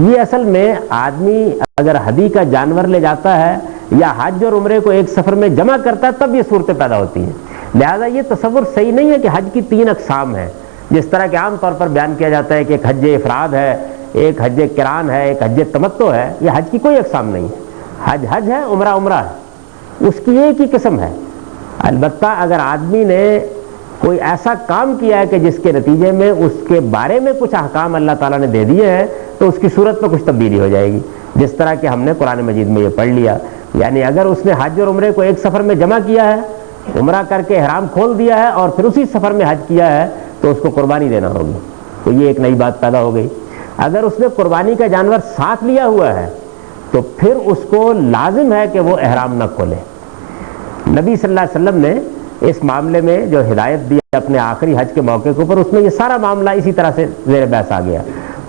یہ اصل میں آدمی اگر ہدی کا جانور لے جاتا ہے یا حج اور عمرے کو ایک سفر میں جمع کرتا ہے تب یہ صورتیں پیدا ہوتی ہیں۔ لہذا یہ تصور صحیح نہیں ہے کہ حج کی 3 اقسام ہیں، جس طرح کہ عام طور پر بیان کیا جاتا ہے کہ ایک حج افراد ہے، ایک حج قران ہے، ایک حج تمتع ہے۔ یہ حج کی کوئی اقسام نہیں ہے، حج حج ہے، عمرہ عمرہ ہے، اس کی ایک ہی قسم ہے۔ البتہ اگر آدمی نے کوئی ایسا کام کیا ہے کہ جس کے نتیجے میں اس کے بارے میں کچھ احکام اللہ تعالیٰ نے دے دیے ہیں تو اس کی صورت میں کچھ تبدیلی ہو جائے گی، جس طرح کہ ہم نے قرآن مجید میں یہ پڑھ لیا۔ یعنی اگر اس نے حج اور عمرے کو ایک سفر میں جمع کیا ہے، عمرہ کر کے احرام کھول دیا ہے اور پھر اسی سفر میں حج کیا ہے تو اس کو قربانی دینا ہوگی، تو یہ ایک نئی بات پیدا ہو گئی۔ اگر اس نے قربانی کا جانور ساتھ لیا ہوا ہے تو پھر اس کو لازم ہے کہ وہ احرام نہ کھولے۔ نبی صلی اللہ علیہ وسلم نے اس معاملے میں جو ہدایت دی اپنے آخری حج کے موقع کے اوپر، اس میں یہ سارا معاملہ اسی طرح سے زیر بحث آ گیا۔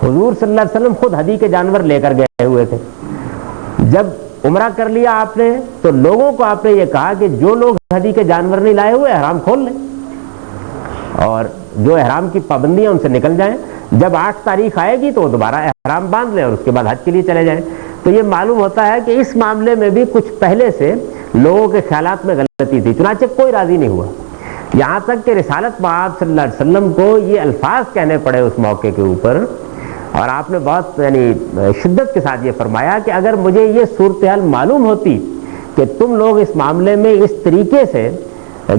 حضور صلی اللہ علیہ وسلم خود ہدی کے جانور لے کر گئے ہوئے تھے۔ جب عمرہ کر لیا آپ نے تو لوگوں کو آپ نے یہ کہا کہ جو لوگ ہدی کے جانور نہیں لائے ہوئے احرام کھول لیں اور جو احرام کی پابندیاں ان سے نکل جائیں۔ جب 8 تاریخ آئے گی تو وہ دوبارہ احرام باندھ لیں اور اس کے بعد حج کے لیے چلے جائیں۔ تو یہ معلوم ہوتا ہے کہ اس معاملے میں بھی کچھ پہلے سے لوگوں کے خیالات میں غلطی تھی، چنانچہ کوئی راضی نہیں ہوا، یہاں تک کہ رسالت مآب صلی اللہ علیہ وسلم کو یہ الفاظ کہنے پڑے اس موقع کے اوپر، اور آپ نے بہت یعنی شدت کے ساتھ یہ فرمایا کہ اگر مجھے یہ صورتحال معلوم ہوتی کہ تم لوگ اس معاملے میں اس طریقے سے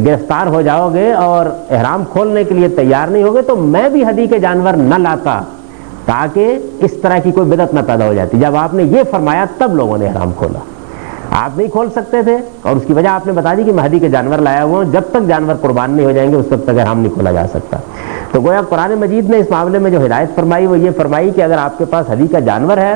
گرفتار ہو جاؤ گے اور احرام کھولنے کے لیے تیار نہیں ہوگے تو میں بھی ہدی کے جانور نہ لاتا تاکہ اس طرح کی کوئی بدعت نہ پیدا ہو جاتی۔ جب آپ نے یہ فرمایا تب لوگوں نے احرام کھولا۔ آپ نہیں کھول سکتے تھے اور اس کی وجہ آپ نے بتا دی کہ میں ہدی کے جانور لایا ہوا ہوں، جب تک جانور قربان نہیں ہو جائیں گے اس وقت تک احرام نہیں کھولا جا سکتا۔ تو گویا قرآن مجید نے اس معاملے میں جو ہدایت فرمائی وہ یہ فرمائی کہ اگر آپ کے پاس ہدی کا جانور ہے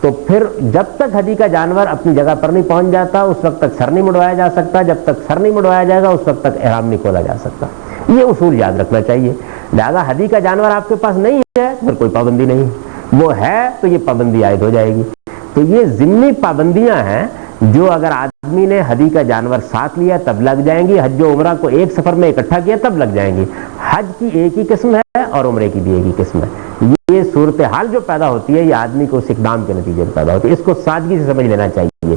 تو پھر جب تک ہدی کا جانور اپنی جگہ پر نہیں پہنچ جاتا اس وقت تک سر نہیں مڑوایا جا سکتا، جب تک سر نہیں مڑوایا جائے گا اس وقت تک احرام نہیں کھولا جا سکتا۔ یہ اصول یاد رکھنا چاہیے۔ لہذا ہدی کا جانور آپ کے پاس نہیں ہے پھر کوئی پابندی نہیں، وہ ہے تو یہ پابندی عائد ہو جائے گی۔ تو یہ ضمنی پابندیاں ہیں جو اگر آدمی نے حدی کا جانور ساتھ لیا تب لگ جائیں گی، حج و عمرہ کو ایک سفر میں اکٹھا کیا تب لگ جائیں گی۔ حج کی ایک ہی قسم ہے اور عمرے کی بھی ایک ہی قسم ہے۔ یہ صورتحال جو پیدا ہوتی ہے یہ آدمی کو اس اقدام کے نتیجے میں پیدا ہوتی ہے۔ اس کو سادگی سے سمجھ لینا چاہیے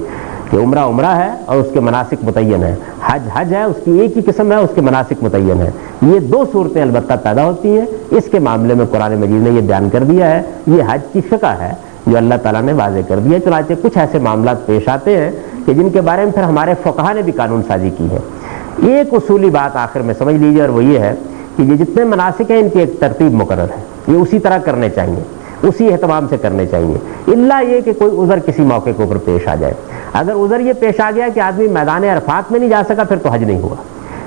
کہ عمرہ عمرہ ہے اور اس کے مناسک متعین ہے، حج حج ہے، اس کی ایک ہی قسم ہے، اس کے مناسک متعین ہے۔ یہ دو صورتیں البتہ پیدا ہوتی ہیں، اس کے معاملے میں قرآن مجید نے یہ بیان کر دیا ہے۔ یہ حج کی فقہ ہے جو اللہ تعالیٰ نے واضح کر دیا۔ چنانچہ کچھ ایسے معاملات پیش آتے ہیں کہ جن کے بارے میں پھر ہمارے فقہا نے بھی قانون سازی کی ہے۔ ایک اصولی بات آخر میں سمجھ لیجیے، اور وہ یہ ہے کہ یہ جتنے مناسک ہیں ان کی ایک ترتیب مقرر ہے، یہ اسی طرح کرنے چاہیے، اسی اہتمام سے کرنے چاہیے، الا یہ کہ کوئی عذر کسی موقع کے اوپر پیش آ جائے۔ اگر عذر یہ پیش آ گیا کہ آدمی میدان عرفات میں نہیں جا سکا پھر تو حج نہیں ہوا،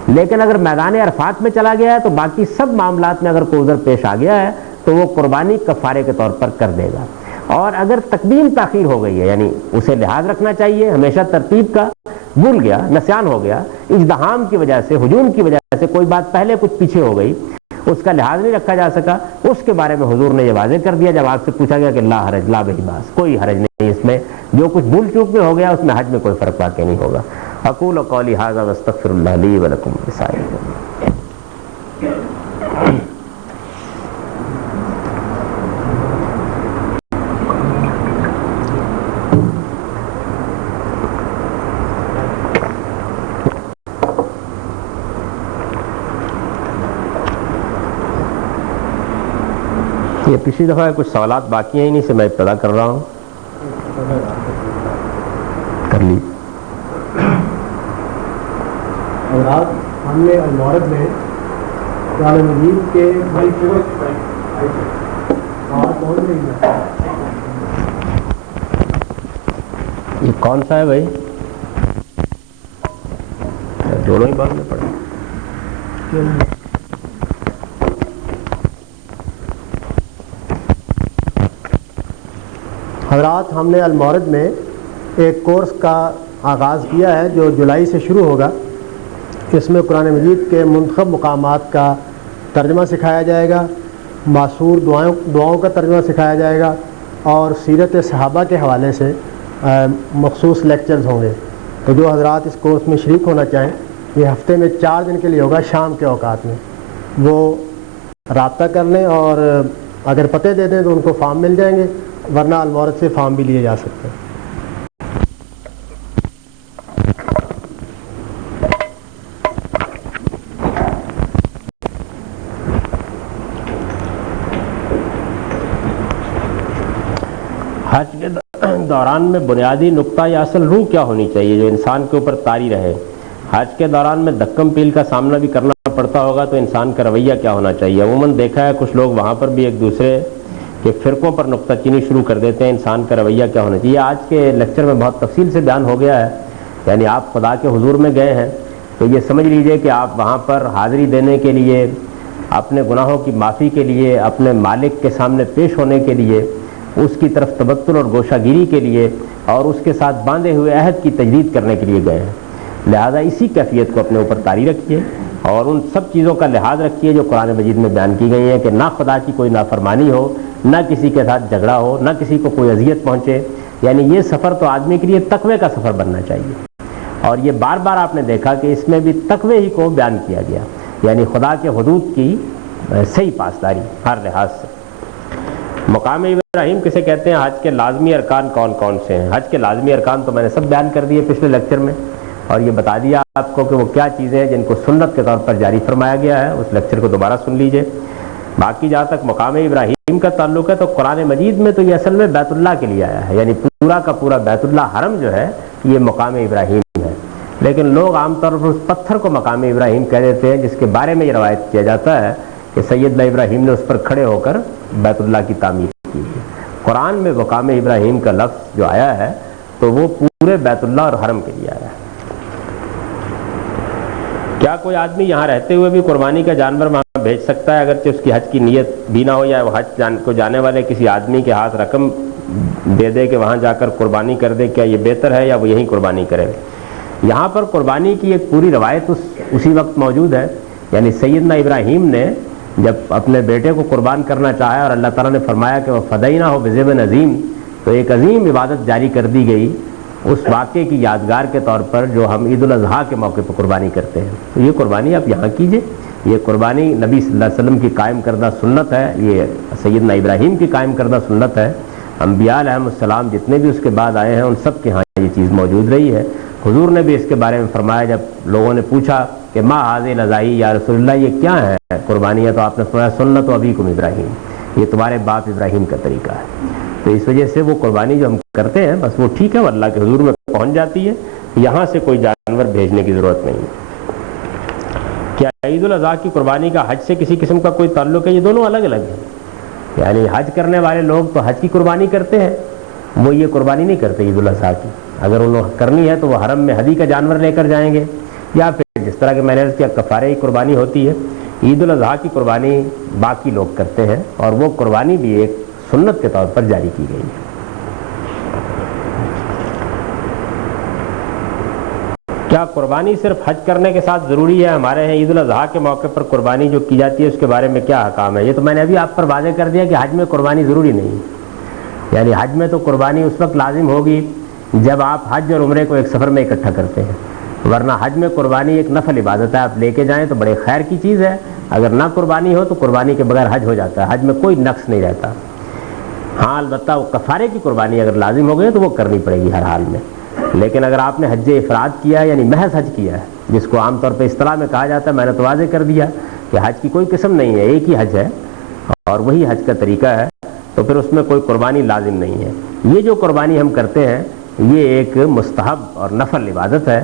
لیکن اگر میدان عرفات میں چلا گیا ہے تو باقی سب معاملات میں اگر کوئی عذر پیش آ گیا ہے تو وہ قربانی کفارے کے طور پر کر دے گا۔ اور اگر تقدیم تاخیر ہو گئی ہے یعنی اسے لحاظ رکھنا چاہیے ہمیشہ ترتیب کا، بھول گیا، نسیان ہو گیا، اجتحام کی وجہ سے، ہجوم کی وجہ سے کوئی بات پہلے کچھ پیچھے ہو گئی، اس کا لحاظ نہیں رکھا جا سکا، اس کے بارے میں حضور نے یہ واضح کر دیا جب آپ سے پوچھا گیا کہ لا حرج لا بہی باس، کوئی حرج نہیں اس میں، جو کچھ بھول چوک میں ہو گیا اس میں حج میں کوئی فرق واقع نہیں ہوگا۔ اقول قولی ھذا واستغفر اللہ لی ولکم ولسائر المسلمین۔ یہ پچھلی دفعہ کچھ سوالات باقی ہیں انہیں سے میں ابتدا کر رہا ہوں، کر لی۔ حضرات ہم نے المورد میں قرآن مجید کے یہ کون سا ہے بھائی؟ دونوں ہی بعد میں پڑھیں۔ حضرات ہم نے المورد میں ایک کورس کا آغاز کیا ہے جو جولائی سے شروع ہوگا۔ اس میں قرآن مجید کے منتخب مقامات کا ترجمہ سکھایا جائے گا، معصور دعاؤں کا ترجمہ سکھایا جائے گا، اور سیرت صحابہ کے حوالے سے مخصوص لیکچرز ہوں گے۔ تو جو حضرات اس کورس میں شریک ہونا چاہیں یہ ہفتے میں 4 دن کے لیے ہوگا، شام کے اوقات میں، وہ رابطہ کر لیں اور اگر پتے دے دیں تو ان کو فارم مل جائیں گے، ورنہ المورد سے فارم بھی لیے جا سکتے ہیں۔ حج کے دوران میں بنیادی نقطہ یا اصل روح کیا ہونی چاہیے جو انسان کے اوپر طاری رہے؟ حج کے دوران میں دھکم پیل کا سامنا بھی کرنا پڑتا ہوگا تو انسان کا رویہ کیا ہونا چاہیے؟ عموماً دیکھا ہے کچھ لوگ وہاں پر بھی ایک دوسرے کے فرقوں پر نقطہ چینی شروع کر دیتے ہیں، انسان کا رویہ کیا ہونا چاہیے؟ آج کے لیکچر میں بہت تفصیل سے بیان ہو گیا ہے، یعنی آپ خدا کے حضور میں گئے ہیں تو یہ سمجھ لیجئے کہ آپ وہاں پر حاضری دینے کے لیے، اپنے گناہوں کی معافی کے لیے، اپنے مالک کے سامنے پیش ہونے کے لیے، اس کی طرف تبتل اور گوشہ گیری کے لیے اور اس کے ساتھ باندھے ہوئے عہد کی تجدید کرنے کے لیے گئے ہیں۔ لہذا اسی کیفیت کو اپنے اوپر طاری رکھیے اور ان سب چیزوں کا لحاظ رکھیے جو قرآن مجید میں بیان کی گئی ہیں کہ نہ خدا کی کوئی نافرمانی ہو، نہ کسی کے ساتھ جھگڑا ہو، نہ کسی کو کوئی اذیت پہنچے۔ یعنی یہ سفر تو آدمی کے لیے تقوی کا سفر بننا چاہیے، اور یہ بار بار آپ نے دیکھا کہ اس میں بھی تقوی ہی کو بیان کیا گیا، یعنی خدا کے حدود کی صحیح پاسداری ہر لحاظ سے۔ مقام ابراہیم کسے کہتے ہیں؟ حج کے لازمی ارکان کون کون سے ہیں؟ حج کے لازمی ارکان تو میں نے سب بیان کر دیے پچھلے لیکچر میں، اور یہ بتا دیا آپ کو کہ وہ کیا چیزیں ہیں جن کو سنت کے طور پر جاری فرمایا گیا ہے۔ اس لیکچر کو دوبارہ سن لیجئے۔ باقی جہاں تک مقام ابراہیم کا تعلق ہے تو قرآن مجید میں تو یہ اصل میں بیت اللہ کے لیے آیا ہے، یعنی پورا کا پورا بیت اللہ حرم جو ہے یہ مقام ابراہیم ہے، لیکن لوگ عام طور پر اس پتھر کو مقام ابراہیم کہہ دیتے ہیں، جس کے بارے میں یہ روایت کیا جاتا ہے کہ سیدنا ابراہیم نے اس پر کھڑے ہو کر بیت اللہ کی تعمیر کی ہے۔ قرآن میں مقام ابراہیم کا لفظ جو آیا ہے تو وہ پورے بیت اللہ اور حرم کے لیے آیا ہے۔ کیا کوئی آدمی یہاں رہتے ہوئے بھی قربانی کا جانور وہاں بھیج سکتا ہے اگرچہ اس کی حج کی نیت بھی نہ ہو، یا وہ حج کو جانے والے کسی آدمی کے ہاتھ رقم دے دے کہ وہاں جا کر قربانی کر دے؟ کیا یہ بہتر ہے یا وہ یہیں قربانی کرے؟ یہاں پر قربانی کی ایک پوری روایت اسی وقت موجود ہے، یعنی سیدنا ابراہیم نے جب اپنے بیٹے کو قربان کرنا چاہا اور اللہ تعالیٰ نے فرمایا کہ وہ فدینہ ہو بذبح عظیم، تو ایک عظیم عبادت جاری کر دی گئی اس واقعے کی یادگار کے طور پر جو ہم عید الاضحیٰ کے موقع پر قربانی کرتے ہیں. تو یہ قربانی آپ یہاں کیجئے. یہ قربانی نبی صلی اللہ علیہ وسلم کی قائم کردہ سنت ہے, یہ سیدنا ابراہیم کی قائم کردہ سنت ہے. انبیاء علیہم السلام جتنے بھی اس کے بعد آئے ہیں ان سب کے ہاں یہ چیز موجود رہی ہے. حضور نے بھی اس کے بارے میں فرمایا, جب لوگوں نے پوچھا کہ ما ھذہ الاضحیٰ یا رسول اللہ, یہ کیا ہے قربانی ہے, تو آپ نے فرمایا سنت ابیکم ابراہیم, یہ تمہارے باپ ابراہیم کا طریقہ ہے. تو اس وجہ سے وہ قربانی جو ہم کرتے ہیں بس وہ ٹھیک ہے, وہ اللہ کے حضور میں پہنچ جاتی ہے, یہاں سے کوئی جانور بھیجنے کی ضرورت نہیں. کیا عید الاضحیٰ کی قربانی کا حج سے کسی قسم کا کوئی تعلق ہے؟ یہ دونوں الگ الگ ہیں. یعنی حج کرنے والے لوگ تو حج کی قربانی کرتے ہیں, وہ یہ قربانی نہیں کرتے عید الاضحیٰ کی. اگر انہوں کرنی ہے تو وہ حرم میں ہدی کا جانور لے کر جائیں گے, یا پھر جس طرح کہ میں نے عرض کیا کفارے کی قربانی ہوتی ہے. عید الاضحیٰ کی قربانی باقی لوگ کرتے ہیں, اور وہ قربانی بھی ایک سنت کے طور پر جاری کی گئی ہے. کیا قربانی صرف حج کرنے کے ساتھ ضروری ہے؟ ہمارے ہیں عید الاضحیٰ کے موقع پر قربانی جو کی جاتی ہے اس کے بارے میں کیا احکام ہے؟ یہ تو میں نے ابھی آپ پر واضح کر دیا کہ حج میں قربانی ضروری نہیں. یعنی حج میں تو قربانی اس وقت لازم ہوگی جب آپ حج اور عمرے کو ایک سفر میں اکٹھا کرتے ہیں, ورنہ حج میں قربانی ایک نفل عبادت ہے, آپ لے کے جائیں تو بڑے خیر کی چیز ہے. اگر نہ قربانی ہو تو قربانی کے بغیر حج ہو جاتا ہے, حج میں کوئی نقص نہیں رہتا. ہاں البتہ وہ کفارے کی قربانی اگر لازم ہو گئی تو وہ کرنی پڑے گی ہر حال میں. لیکن اگر آپ نے حج افراد کیا ہے, یعنی محض حج کیا ہے, جس کو عام طور پہ اصطلاح میں کہا جاتا ہے, میں نے تو واضح کر دیا کہ حج کی کوئی قسم نہیں ہے, ایک ہی حج ہے اور وہی حج کا طریقہ ہے, تو پھر اس میں کوئی قربانی لازم نہیں ہے. یہ جو قربانی ہم کرتے ہیں یہ ایک مستحب اور نفل عبادت ہے,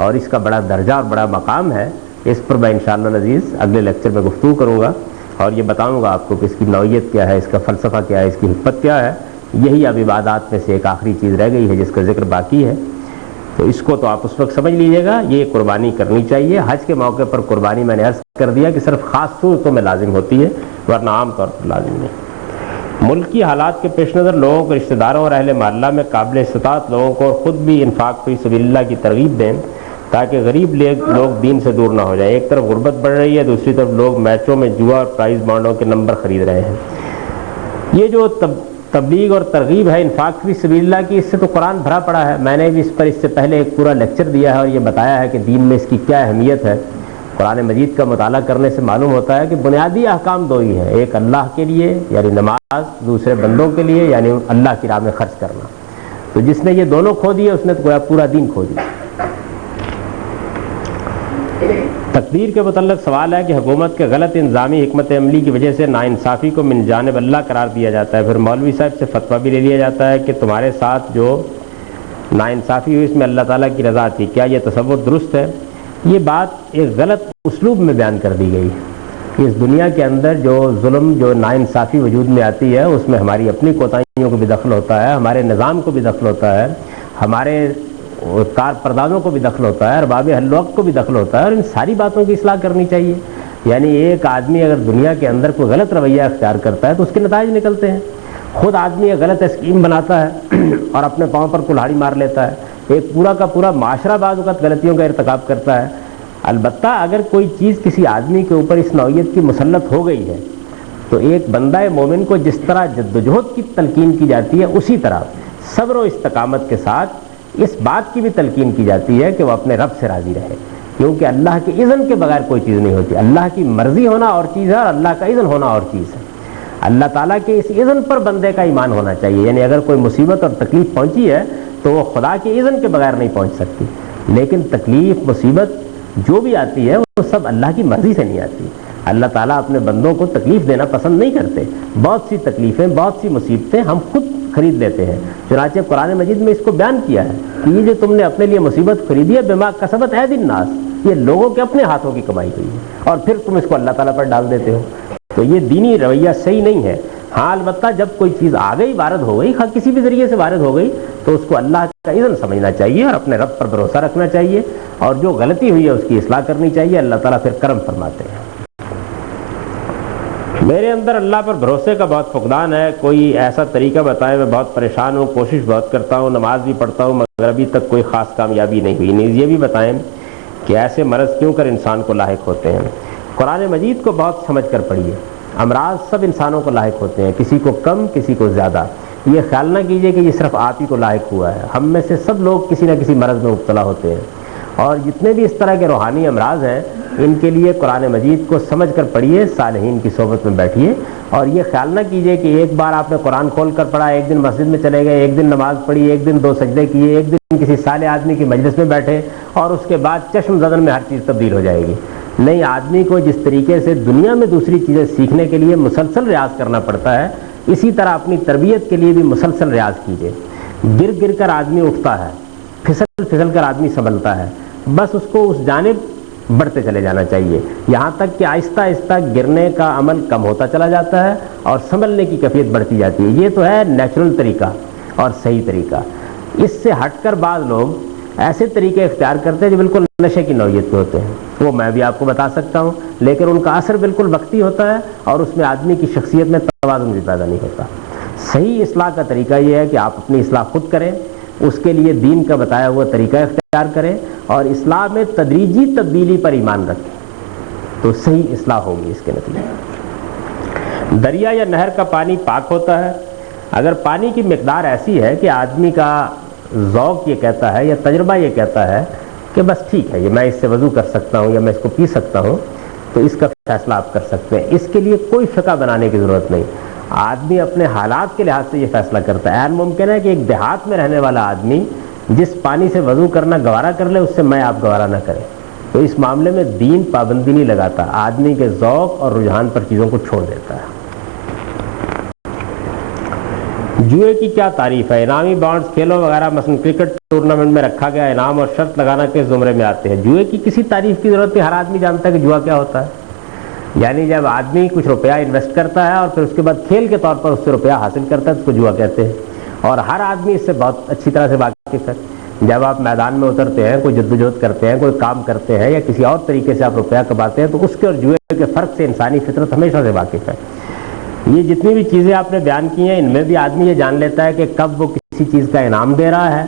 اور اس کا بڑا درجہ اور بڑا مقام ہے. اس پر میں انشاءاللہ العزیز اگلے لیکچر میں گفتگو کروں گا اور یہ بتاؤں گا آپ کو کہ اس کی نوعیت کیا ہے, اس کا فلسفہ کیا ہے, اس کی حکمت کیا ہے. یہی اب عبادات میں سے ایک آخری چیز رہ گئی ہے جس کا ذکر باقی ہے, تو اس کو تو آپ اس وقت سمجھ لیجیے گا. یہ قربانی کرنی چاہیے. حج کے موقع پر قربانی میں نے عرض کر دیا کہ صرف خاص صورتوں میں لازم ہوتی ہے, ورنہ عام طور پر لازم نہیں. ملکی حالات کے پیش نظر لوگوں کو, رشتہ داروں اور اہل محلہ میں قابل استطاعت لوگوں کو خود بھی انفاق فی سبیل اللہ کی ترغیب دیں تاکہ غریب لوگ دین سے دور نہ ہو جائیں. ایک طرف غربت بڑھ رہی ہے, دوسری طرف لوگ میچوں میں جوا اور پرائز بانڈوں کے نمبر خرید رہے ہیں. یہ جو تبلیغ اور ترغیب ہے انفاق فی سبیل اللہ کی, اس سے تو قرآن بھرا پڑا ہے. میں نے بھی اس پر اس سے پہلے ایک پورا لیکچر دیا ہے اور یہ بتایا ہے کہ دین میں اس کی کیا اہمیت ہے. قرآن مجید کا مطالعہ کرنے سے معلوم ہوتا ہے کہ بنیادی احکام دو ہی ہیں, ایک اللہ کے لیے یعنی نماز, دوسرے بندوں کے لیے یعنی اللہ کی راہ میں خرچ کرنا. تو جس نے یہ دونوں کھو دیے اس نے تو پورا دین کھو دیا. تقدیر کے متعلق سوال ہے کہ حکومت کے غلط انظامی حکمت عملی کی وجہ سے ناانصافی کو من جانب اللہ قرار دیا جاتا ہے, پھر مولوی صاحب سے فتویٰ بھی لے لیا جاتا ہے کہ تمہارے ساتھ جو ناانصافی ہوئی اس میں اللہ تعالیٰ کی رضا تھی. کیا یہ تصور درست ہے؟ یہ بات ایک غلط اسلوب میں بیان کر دی گئی ہے. اس دنیا کے اندر جو ظلم, جو ناانصافی وجود میں آتی ہے اس میں ہماری اپنی کوتاہیوں کو بھی دخل ہوتا ہے, ہمارے نظام کو بھی دخل ہوتا ہے, ہمارے کار پردازوں کو بھی دخل ہوتا ہے, ارباب اہل وقت کو بھی دخل ہوتا ہے, اور ان ساری باتوں کی اصلاح کرنی چاہیے. یعنی ایک آدمی اگر دنیا کے اندر کوئی غلط رویہ اختیار کرتا ہے تو اس کے نتائج نکلتے ہیں. خود آدمی ایک غلط اسکیم بناتا ہے اور اپنے پاؤں پر کلہاڑی مار لیتا ہے, ایک پورا کا پورا معاشرہ بعض اوقات غلطیوں کا ارتکاب کرتا ہے. البتہ اگر کوئی چیز کسی آدمی کے اوپر اس نوعیت کی مسلط ہو گئی ہے تو ایک بندہ مومن کو جس طرح جدوجہد کی تلقین کی جاتی ہے اسی طرح صبر و استقامت کے ساتھ اس بات کی بھی تلقین کی جاتی ہے کہ وہ اپنے رب سے راضی رہے, کیونکہ اللہ کے اذن کے بغیر کوئی چیز نہیں ہوتی. اللہ کی مرضی ہونا اور چیز ہے اور اللہ کا اذن ہونا اور چیز ہے. اللہ تعالیٰ کے اس اذن پر بندے کا ایمان ہونا چاہیے. یعنی اگر کوئی مصیبت اور تکلیف پہنچی ہے تو وہ خدا کے اذن کے بغیر نہیں پہنچ سکتی, لیکن تکلیف مصیبت جو بھی آتی ہے وہ سب اللہ کی مرضی سے نہیں آتی. اللہ تعالیٰ اپنے بندوں کو تکلیف دینا پسند نہیں کرتے. بہت سی تکلیفیں, بہت سی مصیبتیں ہم خود خرید لیتے ہیں. چنانچہ قرآن مجید میں اس کو بیان کیا ہے کہ یہ جو تم نے اپنے لیے مصیبت خریدی ہے بما کسبت ایدی الناس, یہ لوگوں کے اپنے ہاتھوں کی کمائی ہوئی ہے, اور پھر تم اس کو اللہ تعالیٰ پر ڈال دیتے ہو. تو یہ دینی رویہ صحیح نہیں ہے. ہاں البتہ جب کوئی چیز آ گئی, وارد ہو گئی, کسی بھی ذریعے سے وارد ہو گئی, تو اس کو اللہ کا اذن سمجھنا چاہیے اور اپنے رب پر بھروسہ رکھنا چاہیے, اور جو غلطی ہوئی ہے اس کی اصلاح کرنی چاہیے. اللہ تعالیٰ پھر کرم فرماتے ہیں. میرے اندر اللہ پر بھروسے کا بہت فقدان ہے, کوئی ایسا طریقہ بتائیں. میں بہت پریشان ہوں, کوشش بہت کرتا ہوں, نماز بھی پڑھتا ہوں, مگر ابھی تک کوئی خاص کامیابی نہیں ہوئی. نیز یہ بھی بتائیں کہ ایسے مرض کیوں کر انسان کو لاحق ہوتے ہیں. قرآن مجید کو بہت سمجھ کر پڑھیے. امراض سب انسانوں کو لاحق ہوتے ہیں, کسی کو کم, کسی کو زیادہ. یہ خیال نہ کیجئے کہ یہ صرف آپ ہی کو لاحق ہوا ہے، ہم میں سے سب لوگ کسی نہ کسی مرض میں مبتلا ہوتے ہیں، اور جتنے بھی اس طرح کے روحانی امراض ہیں ان کے لیے قرآن مجید کو سمجھ کر پڑھیے، صالحین کی صحبت میں بیٹھیے، اور یہ خیال نہ کیجئے کہ ایک بار آپ نے قرآن کھول کر پڑھا، ایک دن مسجد میں چلے گئے، ایک دن نماز پڑھی، ایک دن 2 سجدے کیے، ایک دن کسی صالح آدمی کی مجلس میں بیٹھے اور اس کے بعد چشم زدن میں ہر چیز تبدیل ہو جائے گی۔ نہیں، آدمی کو جس طریقے سے دنیا میں دوسری چیزیں سیکھنے کے لیے مسلسل ریاض کرنا پڑتا ہے، اسی طرح اپنی تربیت کے لیے بھی مسلسل ریاض کیجیے۔ گر گر کر آدمی اٹھتا ہے، پھسل پھسل کر آدمی سنبھلتا ہے، بس اس کو اس جانب بڑھتے چلے جانا چاہیے، یہاں تک کہ آہستہ آہستہ گرنے کا عمل کم ہوتا چلا جاتا ہے اور سنبھلنے کی کیفیت بڑھتی جاتی ہے۔ یہ تو ہے نیچرل طریقہ اور صحیح طریقہ۔ اس سے ہٹ کر بعض لوگ ایسے طریقے اختیار کرتے ہیں جو بالکل نشے کی نوعیت کے ہوتے ہیں، وہ میں بھی آپ کو بتا سکتا ہوں، لیکن ان کا اثر بالکل وقتی ہوتا ہے اور اس میں آدمی کی شخصیت میں توازن بھی پیدا نہیں ہوتا۔ صحیح اصلاح کا طریقہ یہ ہے کہ آپ اپنی اصلاح خود کریں، اس کے لیے دین کا بتایا ہوا طریقہ اختیار کریں اور اصلاح میں تدریجی تبدیلی پر ایمان رکھیں، تو صحیح اصلاح ہوگی اس کے نتیجے۔ دریا یا نہر کا پانی پاک ہوتا ہے اگر پانی کی مقدار ایسی ہے کہ آدمی کا ذوق یہ کہتا ہے یا تجربہ یہ کہتا ہے کہ بس ٹھیک ہے، یہ میں اس سے وضو کر سکتا ہوں یا میں اس کو پی سکتا ہوں، تو اس کا فیصلہ آپ کر سکتے ہیں۔ اس کے لیے کوئی فقہ بنانے کی ضرورت نہیں، آدمی اپنے حالات کے لحاظ سے یہ فیصلہ کرتا ہے۔ ممکن ہے کہ ایک دیہات میں رہنے والا آدمی جس پانی سے وضو کرنا گوارا کر لے، اس سے میں آپ گوارا نہ کریں، تو اس معاملے میں دین پابندی نہیں لگاتا، آدمی کے ذوق اور رجحان پر چیزوں کو چھوڑ دیتا ہے۔ جوئے کی کیا تعریف ہے؟ انعامی بانڈز، کھیلوں وغیرہ مثلا کرکٹ ٹورنامنٹ میں رکھا گیا انعام اور شرط لگانا کس زمرے میں آتے ہیں؟ جوئے کی کسی تعریف کی ضرورت نہیں، ہر آدمی جانتا ہے کہ جوا کیا ہوتا ہے۔ یعنی جب آدمی کچھ روپیہ انویسٹ کرتا ہے اور پھر اس کے بعد کھیل کے طور پر اس سے روپیہ حاصل کرتا ہے تو اس کو جوا کہتے ہیں، اور ہر آدمی اس سے بہت اچھی طرح سے واقف ہے۔ جب آپ میدان میں اترتے ہیں، کوئی جدوجہد کرتے ہیں، کوئی کام کرتے ہیں یا کسی اور طریقے سے آپ روپیہ کماتے ہیں، تو اس کے اور جوئے کے فرق سے انسانی فطرت ہمیشہ سے واقف ہے۔ یہ جتنی بھی چیزیں آپ نے بیان کی ہیں، ان میں بھی آدمی یہ جان لیتا ہے کہ کب وہ کسی چیز کا انعام دے رہا ہے،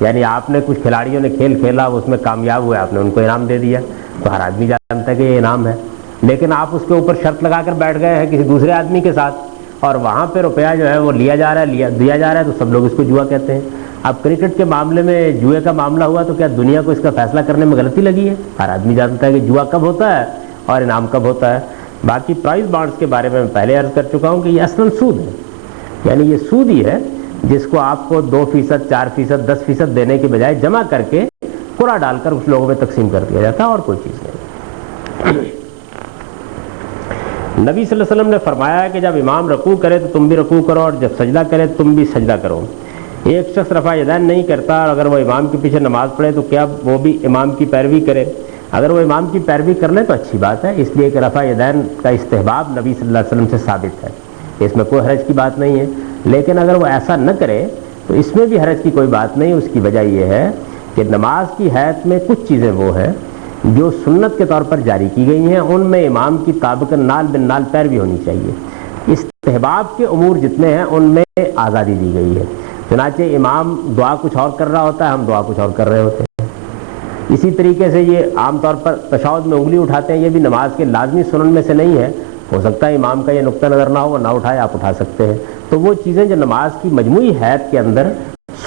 یعنی آپ نے کچھ کھلاڑیوں نے کھیل کھیلا، وہ اس میں کامیاب ہوئے، آپ نے ان کو انعام دے دیا، تو ہر آدمی جانتا ہے کہ یہ انعام ہے، لیکن آپ اس کے اوپر شرط لگا کر بیٹھ گئے ہیں کسی دوسرے آدمی کے ساتھ اور وہاں پہ روپیہ جو ہے وہ لیا جا رہا ہے، دیا جا رہا ہے، تو سب لوگ اس کو جوا کہتے ہیں۔ اب کرکٹ کے معاملے میں جوئے کا معاملہ ہوا تو کیا دنیا کو اس کا فیصلہ کرنے میں غلطی لگی ہے؟ ہر آدمی جانتا ہے کہ جوا کب ہوتا ہے اور انعام کب ہوتا ہے۔ باقی پرائز بانڈز کے بارے میں پہلے عرض کر چکا ہوں کہ یہ اصلاً سود ہے، یعنی یہ سود ہی ہے جس کو آپ کو 2%، 4%، 10% دینے کے بجائے جمع کر کے پورا ڈال کر اس لوگوں میں تقسیم کر دیا جاتا ہے، اور کوئی چیز نہیں۔ نبی صلی اللہ علیہ وسلم نے فرمایا ہے کہ جب امام رکوع کرے تو تم بھی رکوع کرو اور جب سجدہ کرے تو تم بھی سجدہ کرو۔ ایک شخص رفع یدین نہیں کرتا اور اگر وہ امام کے پیچھے نماز پڑھے تو کیا وہ بھی امام کی پیروی کرے؟ اگر وہ امام کی پیروی کر لے تو اچھی بات ہے، اس لیے کہ رفع یدین کا استحباب نبی صلی اللہ علیہ وسلم سے ثابت ہے، اس میں کوئی حرج کی بات نہیں ہے۔ لیکن اگر وہ ایسا نہ کرے تو اس میں بھی حرج کی کوئی بات نہیں۔ اس کی وجہ یہ ہے کہ نماز کی حیات میں کچھ چیزیں وہ ہیں جو سنت کے طور پر جاری کی گئی ہیں، ان میں امام کی طابقاً نال بن نال پیروی ہونی چاہیے۔ استحباب کے امور جتنے ہیں ان میں آزادی دی گئی ہے، چنانچہ امام دعا کچھ اور کر رہا ہوتا ہے، ہم دعا کچھ اور کر رہے ہوتے ہیں۔ اسی طریقے سے یہ عام طور پر تشہد میں انگلی اٹھاتے ہیں، یہ بھی نماز کے لازمی سنن میں سے نہیں ہے، ہو سکتا ہے امام کا یہ نقطہ نظر نہ ہو، وہ نہ اٹھائے، آپ اٹھا سکتے ہیں۔ تو وہ چیزیں جو نماز کی مجموعی حیات کے اندر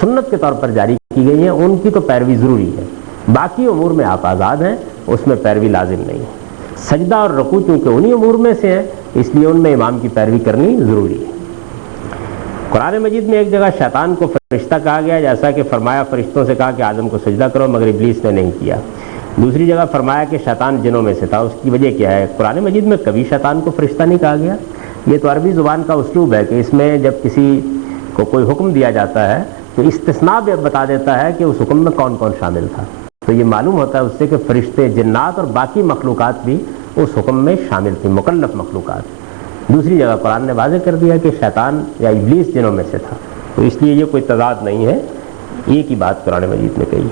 سنت کے طور پر جاری کی گئی ہیں ان کی تو پیروی ضروری ہے، باقی امور میں آپ آزاد ہیں، اس میں پیروی لازم نہیں ہے۔ سجدہ اور رکوع چونکہ انہی امور میں سے ہیں اس لیے ان میں امام کی پیروی کرنی ضروری ہے۔ قرآن مجید میں ایک جگہ شیطان کو فرشتہ کہا گیا، جیسا کہ فرمایا فرشتوں سے کہا کہ آدم کو سجدہ کرو مگر ابلیس نے نہیں کیا۔ دوسری جگہ فرمایا کہ شیطان جنوں میں سے تھا، اس کی وجہ کیا ہے؟ قرآن مجید میں کبھی شیطان کو فرشتہ نہیں کہا گیا۔ یہ تو عربی زبان کا اسلوب ہے کہ اس میں جب کسی کو کوئی حکم دیا جاتا ہے تو استثناء بھی بتا دیتا ہے کہ اس حکم میں کون کون شامل تھا، تو یہ معلوم ہوتا ہے اس سے کہ فرشتے، جنات اور باقی مخلوقات بھی اس حکم میں شامل تھی، مکلف مخلوقات۔ دوسری جگہ قرآن نے واضح کر دیا کہ شیطان یا ابلیس جنوں میں سے تھا، تو اس لیے یہ کوئی تضاد نہیں ہے، ایک ہی بات قرآن مجید نے کہی۔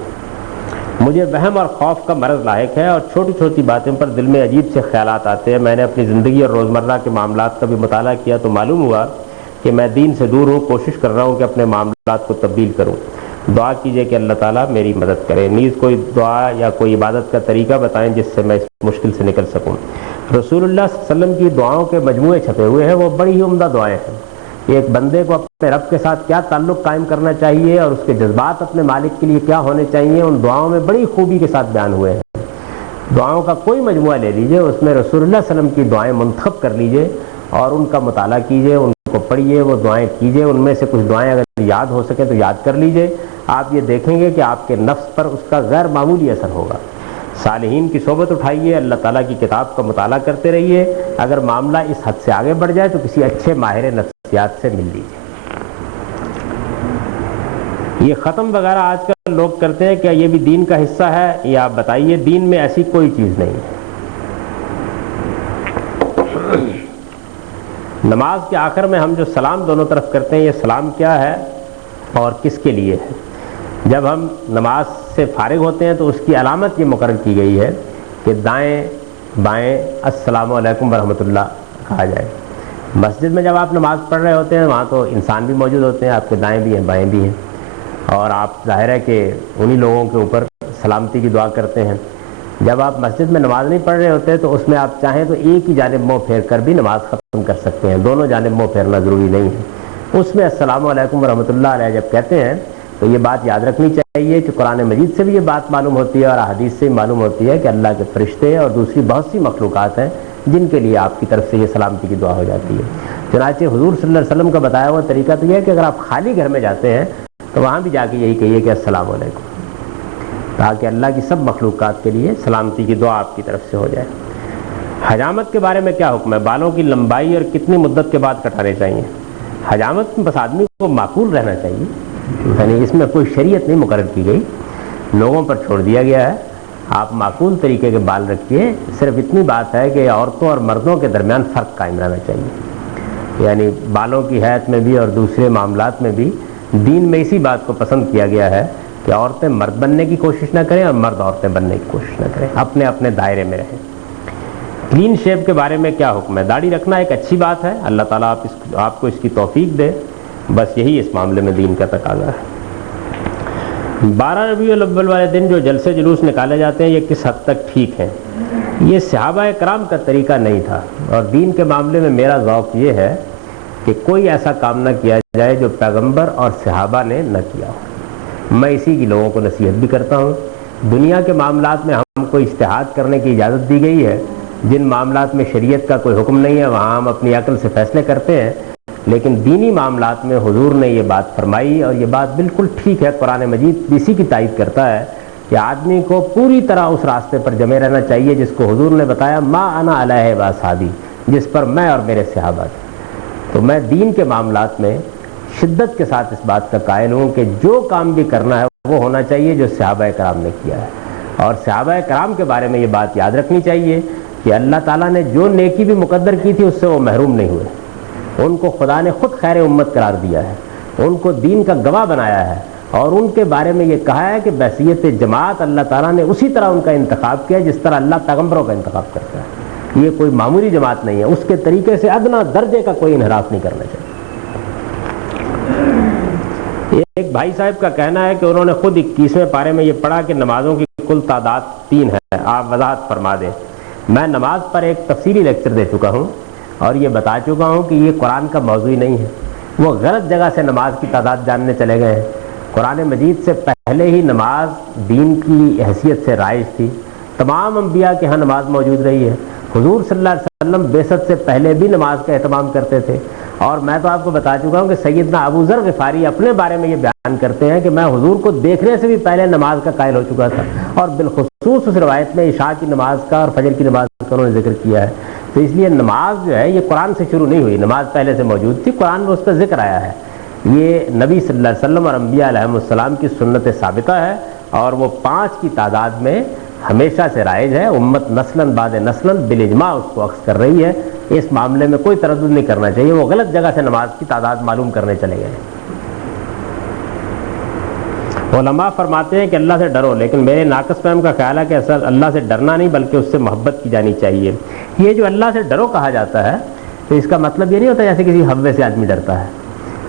مجھے وہم اور خوف کا مرض لاحق ہے اور چھوٹی چھوٹی باتوں پر دل میں عجیب سے خیالات آتے ہیں۔ میں نے اپنی زندگی اور روزمرہ کے معاملات کا بھی مطالعہ کیا تو معلوم ہوا کہ میں دین سے دور ہوں، کوشش کر رہا ہوں کہ اپنے معاملات کو تبدیل کروں۔ دعا کیجیے کہ اللہ تعالیٰ میری مدد کرے۔ نیز کوئی دعا یا کوئی عبادت کا طریقہ بتائیں جس سے میں اس مشکل سے نکل سکوں۔ رسول اللہ صلی اللہ علیہ وسلم کی دعاؤں کے مجموعے چھپے ہوئے ہیں، وہ بڑی ہی عمدہ دعائیں ہیں۔ ایک بندے کو اپنے رب کے ساتھ کیا تعلق قائم کرنا چاہیے اور اس کے جذبات اپنے مالک کے لیے کیا ہونے چاہیے، ان دعاؤں میں بڑی خوبی کے ساتھ بیان ہوئے ہیں۔ دعاؤں کا کوئی مجموعہ لے لیجئے، اس میں رسول اللہ صلی اللہ علیہ وسلم کی دعائیں منتخب کر لیجئے اور ان کا مطالعہ کیجئے، ان کو پڑھیے، وہ دعائیں کیجئے، ان میں سے کچھ دعائیں اگر یاد ہو سکے تو یاد کر لیجئے۔ آپ یہ دیکھیں گے کہ آپ کے نفس پر اس کا غیر معمولی اثر ہوگا۔ صالحین کی صحبت اٹھائیے، اللہ تعالیٰ کی کتاب کا مطالعہ کرتے رہیے، اگر معاملہ اس حد سے آگے بڑھ جائے تو کسی اچھے ماہر نفسیات سے مل لیجیے۔ یہ ختم وغیرہ آج کل لوگ کرتے ہیں، کیا یہ بھی دین کا حصہ ہے؟ یا آپ بتائیے، دین میں ایسی کوئی چیز نہیں ہے۔ نماز کے آخر میں ہم جو سلام دونوں طرف کرتے ہیں، یہ سلام کیا ہے اور کس کے لیے ہے؟ جب ہم نماز سے فارغ ہوتے ہیں تو اس کی علامت یہ مقرر کی گئی ہے کہ دائیں بائیں السلام علیکم ورحمۃ اللہ کہا جائے۔ مسجد میں جب آپ نماز پڑھ رہے ہوتے ہیں وہاں تو انسان بھی موجود ہوتے ہیں، آپ کے دائیں بھی ہیں بائیں بھی ہیں، اور آپ ظاہر ہے کہ انہی لوگوں کے اوپر سلامتی کی دعا کرتے ہیں۔ جب آپ مسجد میں نماز نہیں پڑھ رہے ہوتے تو اس میں آپ چاہیں تو ایک ہی جانب منہ پھیر کر بھی نماز ختم کر سکتے ہیں، دونوں جانب منہ پھیرنا ضروری نہیں ہے۔ اس میں السلام علیکم ورحمۃ اللہ علیہ جب کہتے ہیں تو یہ بات یاد رکھنی چاہیے کہ قرآن مجید سے بھی یہ بات معلوم ہوتی ہے اور احادیث سے بھی معلوم ہوتی ہے کہ اللہ کے فرشتے اور دوسری بہت سی مخلوقات ہیں جن کے لیے آپ کی طرف سے یہ سلامتی کی دعا ہو جاتی ہے۔ چنانچہ حضور صلی اللہ علیہ وسلم کا بتایا ہوا طریقہ تو یہ ہے کہ اگر آپ خالی گھر میں جاتے ہیں تو وہاں بھی جا کے یہی کہیے کہ السلام علیکم، تاکہ اللہ کی سب مخلوقات کے لیے سلامتی کی دعا آپ کی طرف سے ہو جائے۔ حجامت کے بارے میں کیا حکم ہے؟ بالوں کی لمبائی اور کتنی مدت کے بعد کٹانے چاہیے؟ حجامت میں بس آدمی کو معقول رہنا چاہیے، یعنی اس میں کوئی شریعت نہیں مقرر کی گئی، لوگوں پر چھوڑ دیا گیا ہے۔ آپ معقول طریقے کے بال رکھیے، صرف اتنی بات ہے کہ عورتوں اور مردوں کے درمیان فرق قائم رہنا چاہیے، یعنی بالوں کی حیت میں بھی اور دوسرے معاملات میں بھی دین میں اسی بات کو پسند کیا گیا ہے کہ عورتیں مرد بننے کی کوشش نہ کریں اور مرد عورتیں بننے کی کوشش نہ کریں، اپنے اپنے دائرے میں رہیں۔ کلین شیو کے بارے میں کیا حکم ہے؟ داڑھی رکھنا ایک اچھی بات ہے، اللہ تعالیٰ آپ کو اس کی توفیق دے، بس یہی اس معاملے میں دین کا تقاضا ہے۔ 12 ربیع الاول والے دن جو جلسے جلوس نکالے جاتے ہیں یہ کس حد تک ٹھیک ہیں؟ یہ صحابہ کرام کا طریقہ نہیں تھا، اور دین کے معاملے میں میرا ذوق یہ ہے کہ کوئی ایسا کام نہ کیا جائے جو پیغمبر اور صحابہ نے نہ کیا ہو۔ میں اسی کی لوگوں کو نصیحت بھی کرتا ہوں۔ دنیا کے معاملات میں ہم کو اجتہاد کرنے کی اجازت دی گئی ہے، جن معاملات میں شریعت کا کوئی حکم نہیں ہے وہاں ہم اپنی عقل سے فیصلے کرتے ہیں، لیکن دینی معاملات میں حضور نے یہ بات فرمائی اور یہ بات بالکل ٹھیک ہے۔ قرآن مجید اسی کی تائید کرتا ہے کہ آدمی کو پوری طرح اس راستے پر جمے رہنا چاہیے جس کو حضور نے بتایا، ما انا علیہ و اصحابی، جس پر میں اور میرے صحابہ تھے۔ تو میں دین کے معاملات میں شدت کے ساتھ اس بات کا قائل ہوں کہ جو کام بھی کرنا ہے وہ ہونا چاہیے جو صحابہ کرام نے کیا ہے، اور صحابہ کرام کے بارے میں یہ بات یاد رکھنی چاہیے کہ اللہ تعالیٰ نے جو نیکی بھی مقدر کی تھی اس سے وہ محروم نہیں ہوئے، ان کو خدا نے خود خیر امت قرار دیا ہے، ان کو دین کا گواہ بنایا ہے، اور ان کے بارے میں یہ کہا ہے کہ بحیثیت جماعت اللہ تعالیٰ نے اسی طرح ان کا انتخاب کیا جس طرح اللہ پیغمبروں کا انتخاب کرتا ہے۔ یہ کوئی معمولی جماعت نہیں ہے، اس کے طریقے سے ادنا درجے کا کوئی انحراف نہیں کرنا چاہیے۔ ایک بھائی صاحب کا کہنا ہے کہ انہوں نے خود 21ویں پارے میں یہ پڑھا کہ نمازوں کی کل تعداد 3 ہے، آپ وضاحت فرما دیں۔ میں نماز پر ایک تفصیلی لیکچر دے چکا ہوں اور یہ بتا چکا ہوں کہ یہ قرآن کا موضوع ہی نہیں ہے، وہ غلط جگہ سے نماز کی تعداد جاننے چلے گئے ہیں۔ قرآن مجید سے پہلے ہی نماز دین کی حیثیت سے رائج تھی، تمام انبیاء کے ہاں نماز موجود رہی ہے، حضور صلی اللہ علیہ وسلم بعثت سے پہلے بھی نماز کا اہتمام کرتے تھے، اور میں تو آپ کو بتا چکا ہوں کہ سیدنا ابو ذر غفاری اپنے بارے میں یہ بیان کرتے ہیں کہ میں حضور کو دیکھنے سے بھی پہلے نماز کا قائل ہو چکا تھا، اور بالخصوص اس روایت میں عشاء کی نماز کا اور فجر کی نماز کا انہوں نے ذکر کیا ہے۔ تو اس لیے نماز جو ہے یہ قرآن سے شروع نہیں ہوئی، نماز پہلے سے موجود تھی، قرآن میں اس کا ذکر آیا ہے۔ یہ نبی صلی اللہ علیہ وسلم اور انبیاء علیہ السلام کی سنت ثابتہ ہے، اور وہ 5 کی تعداد میں ہمیشہ سے رائج ہے، امت نسلاً بعد نسلاً بالاجماع اس کو اخذ کر رہی ہے، اس معاملے میں کوئی تردد نہیں کرنا چاہیے۔ وہ غلط جگہ سے نماز کی تعداد معلوم کرنے چلے گئے۔ علماء فرماتے ہیں کہ اللہ سے ڈرو، لیکن میرے ناقص فہم کا خیال ہے کہ اصل اللہ سے ڈرنا نہیں بلکہ اس سے محبت کی جانی چاہیے۔ یہ جو اللہ سے ڈرو کہا جاتا ہے تو اس کا مطلب یہ نہیں ہوتا جیسے کسی ہوے سے آدمی ڈرتا ہے،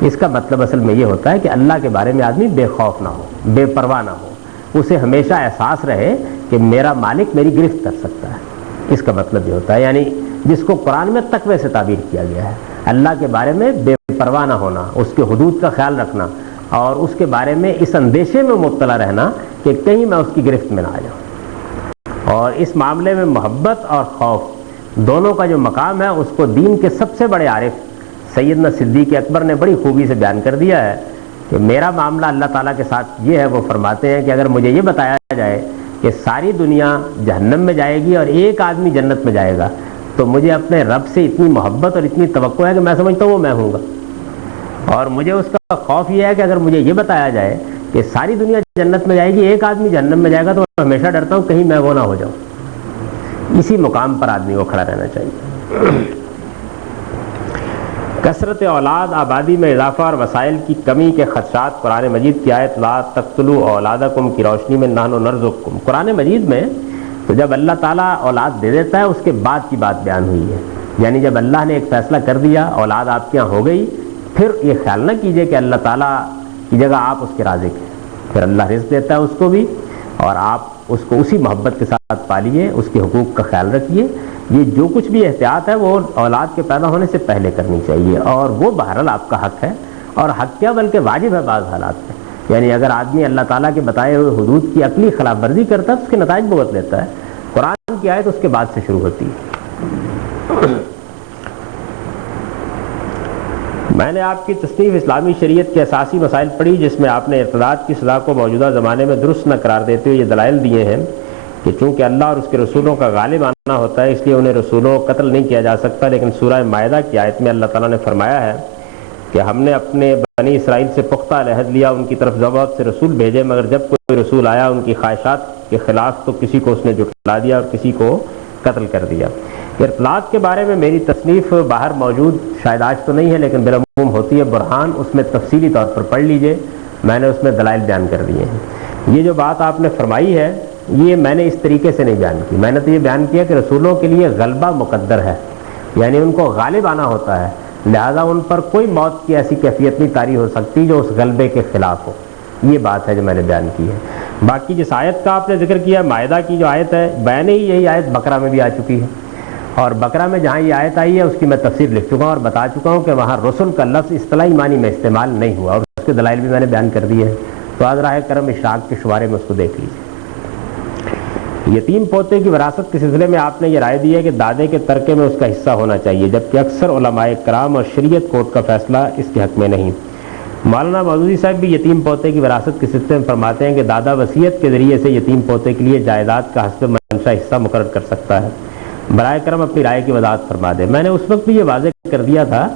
اس کا مطلب اصل میں یہ ہوتا ہے کہ اللہ کے بارے میں آدمی بے خوف نہ ہو، بے پرواہ نہ ہو، اسے ہمیشہ احساس رہے کہ میرا مالک میری گرفت کر سکتا ہے، اس کا مطلب یہ ہوتا ہے، یعنی جس کو قرآن میں تقوی سے تعبیر کیا گیا ہے۔ اللہ کے بارے میں بے پرواہ نہ ہونا، اس کے حدود کا خیال رکھنا، اور اس کے بارے میں اس اندیشے میں مبتلا رہنا کہ کہیں میں اس کی گرفت میں نہ آ جاؤں۔ اور اس معاملے میں محبت اور خوف دونوں کا جو مقام ہے اس کو دین کے سب سے بڑے عارف سیدنا صدیق اکبر نے بڑی خوبی سے بیان کر دیا ہے کہ میرا معاملہ اللہ تعالیٰ کے ساتھ یہ ہے، وہ فرماتے ہیں کہ اگر مجھے یہ بتایا جائے کہ ساری دنیا جہنم میں جائے گی اور ایک آدمی جنت میں جائے گا تو مجھے اپنے رب سے اتنی محبت اور اتنی توقع ہے کہ میں سمجھتا ہوں وہ میں ہوں گا، اور مجھے اس کا خوف یہ ہے کہ اگر مجھے یہ بتایا جائے کہ ساری دنیا جنت میں جائے گی ایک آدمی جہنم میں جائے گا تو میں ہمیشہ ڈرتا ہوں کہیں میں وہ نہ ہو جاؤں۔ اسی مقام پر آدمی کو کھڑا رہنا چاہیے۔ کثرت اولاد آبادی میں اضافہ اور وسائل کی کمی کے خدشات قرآن مجید کی آیت لا تقتلوا اولادکم کی روشنی میں نحن نرزقکم، قرآن مجید میں تو جب اللہ تعالیٰ اولاد دے دیتا ہے اس کے بعد کی بات بیان ہوئی ہے، یعنی جب اللہ نے ایک فیصلہ کر دیا اولاد آپ کے یہاں ہو گئی، پھر یہ خیال نہ کیجئے کہ اللہ تعالیٰ کی جگہ آپ اس کے رازق ہیں، پھر اللہ رزق دیتا ہے اس کو بھی، اور آپ اس کو اسی محبت کے ساتھ پالیے، اس کے حقوق کا خیال رکھیے۔ یہ جو کچھ بھی احتیاط ہے وہ اولاد کے پیدا ہونے سے پہلے کرنی چاہیے، اور وہ بہرحال آپ کا حق ہے، اور حق کیا بلکہ واجب ہے بعض حالات میں، یعنی اگر آدمی اللہ تعالیٰ کے بتائے ہوئے حدود کی عقلی خلاف ورزی کرتا ہے تو اس کے نتائج بھگت لیتا ہے۔ قرآن کی آیت اس کے بعد سے شروع ہوتی ہے۔ میں نے آپ کی تصنیف اسلامی شریعت کے اساسی مسائل پڑھی جس میں آپ نے ارتداد کی سزا کو موجودہ زمانے میں درست نہ قرار دیتے ہوئے یہ دلائل دیے ہیں کہ چونکہ اللہ اور اس کے رسولوں کا غالب آنا ہوتا ہے اس لیے انہیں رسولوں کو قتل نہیں کیا جا سکتا، لیکن سورہ مائدہ کی آیت میں اللہ تعالیٰ نے فرمایا ہے کہ ہم نے اپنے بنی اسرائیل سے پختہ عہد لیا، ان کی طرف بہت سے رسول بھیجے، مگر جب کوئی رسول آیا ان کی خواہشات کے خلاف تو کسی کو اس نے جھٹلا دیا اور کسی کو قتل کر دیا۔ ارتداد کے بارے میں میری تصنیف باہر موجود شاید آج تو نہیں ہے لیکن بالعموم ہوتی ہے، برہان اس میں تفصیلی طور پر پڑھ لیجئے، میں نے اس میں دلائل بیان کر دیے ہیں۔ یہ جو بات آپ نے فرمائی ہے یہ میں نے اس طریقے سے نہیں بیان کی، میں نے تو یہ بیان کیا کہ رسولوں کے لیے غلبہ مقدر ہے، یعنی ان کو غالب آنا ہوتا ہے، لہذا ان پر کوئی موت کی ایسی کیفیت نہیں طاری ہو سکتی جو اس غلبے کے خلاف ہو، یہ بات ہے جو میں نے بیان کی ہے۔ باقی جس آیت کا آپ نے ذکر کیا مائدہ کی جو آیت ہے، بیان ہی یہی آیت بقرہ میں بھی آ چکی ہے، اور بقرہ میں جہاں یہ آیت آئی ہے اس کی میں تفسیر لکھ چکا ہوں اور بتا چکا ہوں کہ وہاں رسول کا لفظ اصطلاحی معنی میں استعمال نہیں ہوا، اور اس کے دلائل بھی میں نے بیان کر دیے ہیں، تو حضرائے کرم اشراق کے شمارے میں اس کو دیکھ لیجیے۔ یتیم پوتے کی وراثت کے سلسلے میں آپ نے یہ رائے دی ہے کہ دادے کے ترکے میں اس کا حصہ ہونا چاہیے، جبکہ اکثر علماء کرام اور شریعت کورٹ کا فیصلہ اس کے حق میں نہیں۔ مولانا مودودی صاحب بھی یتیم پوتے کی وراثت کے سلسلے میں فرماتے ہیں کہ دادا وصیت کے ذریعے سے یتیم پوتے کے لیے جائیداد کا حسب منشا حصہ مقرر کر سکتا ہے۔ برائے کرم اپنی رائے کی وضاحت فرما دیں۔ میں نے اس وقت بھی یہ واضح کر دیا تھا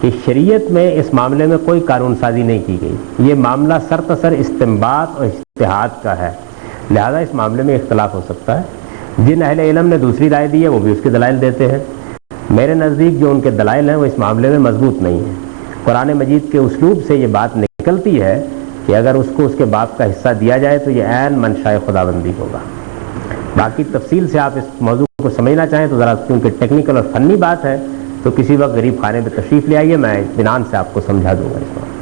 کہ شریعت میں اس معاملے میں کوئی قانون سازی نہیں کی گئی، یہ معاملہ سرتاسر استنباط اور اجتہاد کا ہے، لہذا اس معاملے میں اختلاف ہو سکتا ہے۔ جن اہل علم نے دوسری رائے دی ہے وہ بھی اس کے دلائل دیتے ہیں، میرے نزدیک جو ان کے دلائل ہیں وہ اس معاملے میں مضبوط نہیں ہیں۔ قرآن مجید کے اسلوب سے یہ بات نکلتی ہے کہ اگر اس کو اس کے باپ کا حصہ دیا جائے تو یہ عین منشاء خداوندی ہوگا۔ باقی تفصیل سے آپ اس موضوع کو سمجھنا چاہیں تو ذرا کیونکہ ٹیکنیکل اور فنی بات ہے تو کسی وقت غریب خانے پہ تشریف لے آئیے، میں اطمینان سے آپ کو سمجھا دوں گا اس میں۔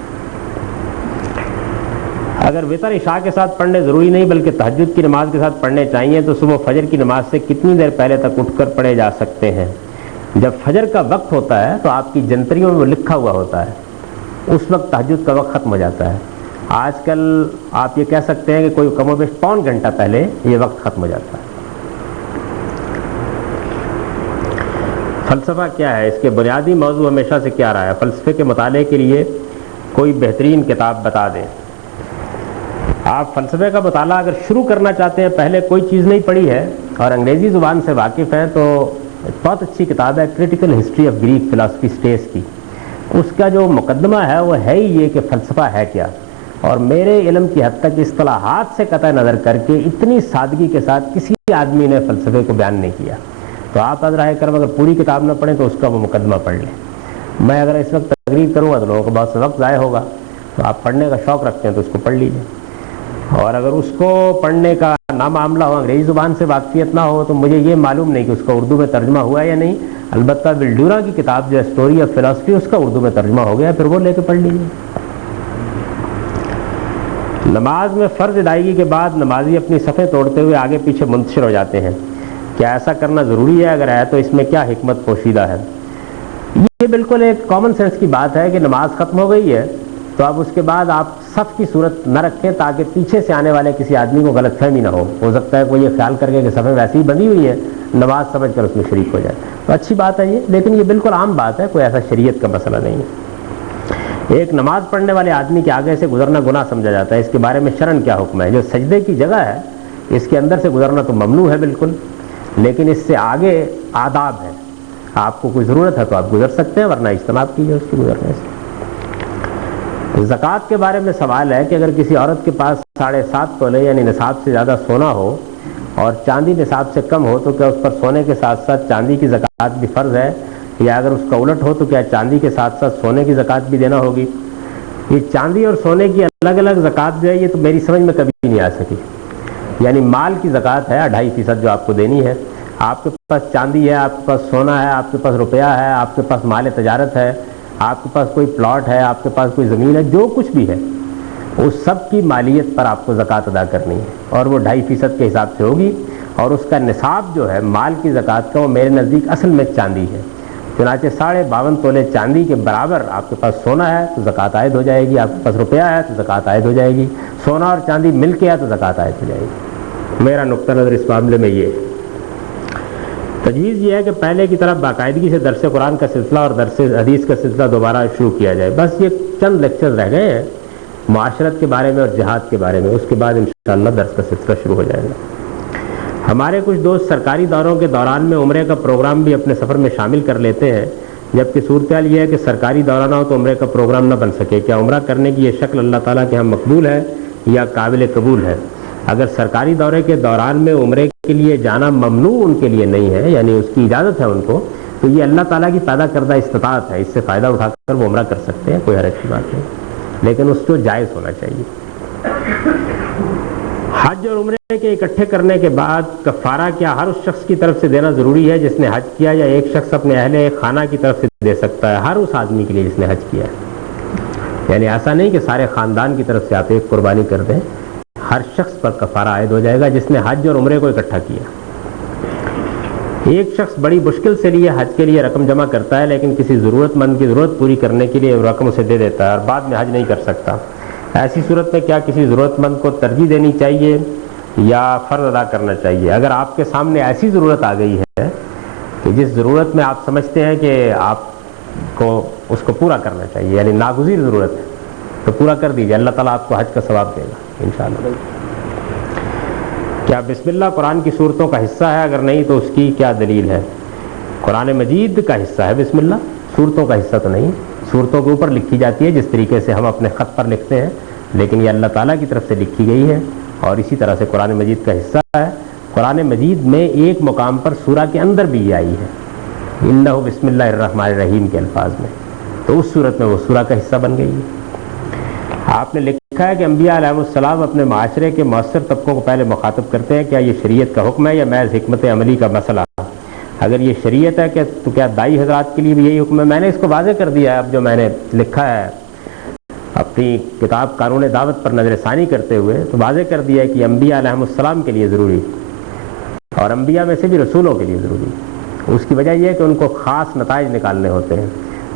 اگر وتر عشاء کے ساتھ پڑھنے ضروری نہیں بلکہ تہجد کی نماز کے ساتھ پڑھنے چاہیے تو صبح فجر کی نماز سے کتنی دیر پہلے تک اٹھ کر پڑھے جا سکتے ہیں؟ جب فجر کا وقت ہوتا ہے تو آپ کی جنتریوں میں وہ لکھا ہوا ہوتا ہے، اس وقت تہجد کا وقت ختم ہو جاتا ہے۔ آج کل آپ یہ کہہ سکتے ہیں کہ کوئی کم و بیش پون گھنٹہ پہلے یہ وقت ختم ہو جاتا ہے۔ فلسفہ کیا ہے؟ اس کے بنیادی موضوع ہمیشہ سے کیا رہا ہے؟ فلسفے کے مطالعے کے لیے کوئی بہترین کتاب بتا دیں۔ آپ فلسفے کا مطالعہ اگر شروع کرنا چاہتے ہیں، پہلے کوئی چیز نہیں پڑھی ہے اور انگریزی زبان سے واقف ہیں، تو بہت اچھی کتاب ہے critical history of Greek philosophy stays کی۔ اس کا جو مقدمہ ہے وہ ہے ہی یہ کہ فلسفہ ہے کیا، اور میرے علم کی حد تک اصطلاحات سے قطع نظر کر کے اتنی سادگی کے ساتھ کسی آدمی نے فلسفے کو بیان نہیں کیا۔ تو آپ حضرات کرم اگر پوری کتاب نہ پڑھیں تو اس کا وہ مقدمہ پڑھ لیں۔ میں اگر اس وقت تقریر کروں گا تو لوگوں کو بہت سے وقت ضائع ہوگا، تو آپ پڑھنے کا شوق رکھتے ہیں تو اس کو پڑھ لیجیے، اور اگر اس کو پڑھنے کا نہ معاملہ ہو، انگریزی زبان سے واقفیت نہ ہو، تو مجھے یہ معلوم نہیں کہ اس کا اردو میں ترجمہ ہوا ہے یا نہیں۔ البتہ ولڈورا کی کتاب جو ہے اسٹوری آف فلاسفی، اس کا اردو میں ترجمہ ہو گیا، پھر وہ لے کے پڑھ لیجیے۔ نماز میں فرض ادائیگی کے بعد نمازی اپنی صفیں توڑتے ہوئے آگے پیچھے منتشر ہو جاتے ہیں، کیا ایسا کرنا ضروری ہے؟ اگر ہے تو اس میں کیا حکمت پوشیدہ ہے؟ یہ بالکل ایک کامن سینس کی بات ہے کہ نماز ختم ہو گئی ہے تو اب اس کے بعد آپ صف کی صورت نہ رکھیں تاکہ پیچھے سے آنے والے کسی آدمی کو غلط فہمی نہ ہو سکتا ہے کوئی یہ خیال کر کے کہ صفیں ویسے ہی بندھی ہوئی ہیں نماز سمجھ کر اس میں شریک ہو جائے، تو اچھی بات ہے یہ، لیکن یہ بالکل عام بات ہے، کوئی ایسا شریعت کا مسئلہ نہیں ہے۔ ایک نماز پڑھنے والے آدمی کے آگے سے گزرنا گناہ سمجھا جاتا ہے، اس کے بارے میں شرعاً کیا حکم ہے؟ جو سجدے کی جگہ ہے اس کے اندر سے گزرنا تو ممنوع ہے بالکل، لیکن اس سے آگے آداب ہے، آپ کو کوئی ضرورت ہے تو آپ گزر سکتے ہیں، ورنہ اجتناب کیجیے اس کے گزرنے سے۔ زکوٰۃ کے بارے میں سوال ہے کہ اگر کسی عورت کے پاس 7.5 تولے یعنی نصاب سے زیادہ سونا ہو اور چاندی نصاب سے کم ہو تو کیا اس پر سونے کے ساتھ ساتھ چاندی کی زکوٰۃ بھی فرض ہے، یا اگر اس کا الٹ ہو تو کیا چاندی کے ساتھ ساتھ سونے کی زکوٰۃ بھی دینا ہوگی؟ یہ چاندی اور سونے کی الگ الگ زکوٰۃ جو ہے یہ تو میری سمجھ میں کبھی نہیں آ سکی۔ یعنی مال کی زکوٰۃ ہے 2.5% جو آپ کو دینی ہے، آپ کے پاس چاندی ہے، آپ کے پاس سونا ہے، آپ کے پاس روپیہ ہے، آپ کے پاس مال تجارت ہے، آپ کے پاس کوئی پلاٹ ہے، آپ کے پاس کوئی زمین ہے، جو کچھ بھی ہے اس سب کی مالیت پر آپ کو زکوٰۃ ادا کرنی ہے، اور وہ 2.5% کے حساب سے ہوگی، اور اس کا نصاب جو ہے مال کی زکوٰۃ کا وہ میرے نزدیک اصل میں چاندی ہے، چنانچہ 52.5 تولے چاندی کے برابر آپ کے پاس سونا ہے تو زکوٰۃ عائد ہو جائے گی، آپ کے پاس روپیہ ہے تو زکوٰۃ عائد ہو جائے گی، سونا اور چاندی مل کے ہے تو زکوٰۃ عائد ہو جائے گی۔ میرا نقطہ نظر اس معاملے میں یہ ہے۔ تجویز یہ ہے کہ پہلے کی طرف باقاعدگی سے درس قرآن کا سلسلہ اور درس حدیث کا سلسلہ دوبارہ شروع کیا جائے، بس یہ چند لیکچر رہ گئے ہیں معاشرت کے بارے میں اور جہاد کے بارے میں، اس کے بعد انشاءاللہ درس کا سلسلہ شروع ہو جائے گا۔ ہمارے کچھ دوست سرکاری دوروں کے دوران میں عمرے کا پروگرام بھی اپنے سفر میں شامل کر لیتے ہیں، جبکہ صورتحال یہ ہے کہ سرکاری دورہ نہ ہو تو عمرے کا پروگرام نہ بن سکے، کیا عمرہ کرنے کی یہ شکل اللہ تعالیٰ کے ہاں مقبول ہے یا قابل قبول ہے؟ اگر سرکاری دورے کے دوران میں عمرے کے لیے جانا ممنوع ان کے لیے نہیں ہے، یعنی اس کی اجازت ہے ان کو، تو یہ اللہ تعالیٰ کی پیدا کردہ استطاعت ہے، اس سے فائدہ اٹھا کر وہ عمرہ کر سکتے ہیں، کوئی حرج کی بات نہیں، لیکن اس کو جائز ہونا چاہیے۔ حج اور عمرے کے اکٹھے کرنے کے بعد کفارہ کیا ہر اس شخص کی طرف سے دینا ضروری ہے جس نے حج کیا، یا ایک شخص اپنے اہل خانہ کی طرف سے دے سکتا ہے؟ ہر اس آدمی کے لیے جس نے حج کیا ہے، یعنی ایسا نہیں کہ سارے خاندان کی طرف سے آپ ایک قربانی کر دیں، ہر شخص پر کفارہ عائد ہو جائے گا جس نے حج اور عمرے کو اکٹھا کیا۔ ایک شخص بڑی مشکل سے لیے حج کے لیے رقم جمع کرتا ہے لیکن کسی ضرورت مند کی ضرورت پوری کرنے کے لیے رقم اسے دے دیتا ہے اور بعد میں حج نہیں کر سکتا، ایسی صورت میں کیا کسی ضرورت مند کو ترجیح دینی چاہیے یا فرض ادا کرنا چاہیے؟ اگر آپ کے سامنے ایسی ضرورت آ گئی ہے کہ جس ضرورت میں آپ سمجھتے ہیں کہ آپ کو اس کو پورا کرنا چاہیے، یعنی ناگزیر ضرورت ہے، تو پورا کر دیجیے، اللہ تعالیٰ آپ کو حج کا ثواب دے گا انشاءاللہ۔ کیا بسم اللہ قرآن کی صورتوں کا حصہ ہے؟ اگر نہیں تو اس کی کیا دلیل ہے؟ قرآن مجید کا حصہ ہے بسم اللہ، صورتوں کا حصہ تو نہیں، صورتوں کے اوپر لکھی جاتی ہے جس طریقے سے ہم اپنے خط پر لکھتے ہیں، لیکن یہ اللہ تعالیٰ کی طرف سے لکھی گئی ہے اور اسی طرح سے قرآن مجید کا حصہ ہے۔ قرآن مجید میں ایک مقام پر سورہ کے اندر بھی یہ آئی ہے، انہ بسم اللہ الرحمن الرحیم کے الفاظ میں، تو اس صورت میں وہ سورہ کا حصہ بن گئی ہے۔ آپ نے لکھا ہے کہ انبیاء علیہ السلام اپنے معاشرے کے مؤثر طبقوں کو پہلے مخاطب کرتے ہیں، کیا یہ شریعت کا حکم ہے یا محض حکمت عملی کا مسئلہ؟ اگر یہ شریعت ہے کہ تو کیا دائی حضرات کے لیے بھی یہی حکم ہے؟ میں نے اس کو واضح کر دیا ہے، اب جو میں نے لکھا ہے اپنی کتاب قانون دعوت پر نظر ثانی کرتے ہوئے، تو واضح کر دیا ہے کہ انبیاء علیہ السلام کے لیے ضروری اور انبیاء میں سے بھی رسولوں کے لیے ضروری، اس کی وجہ یہ ہے کہ ان کو خاص نتائج نکالنے ہوتے ہیں،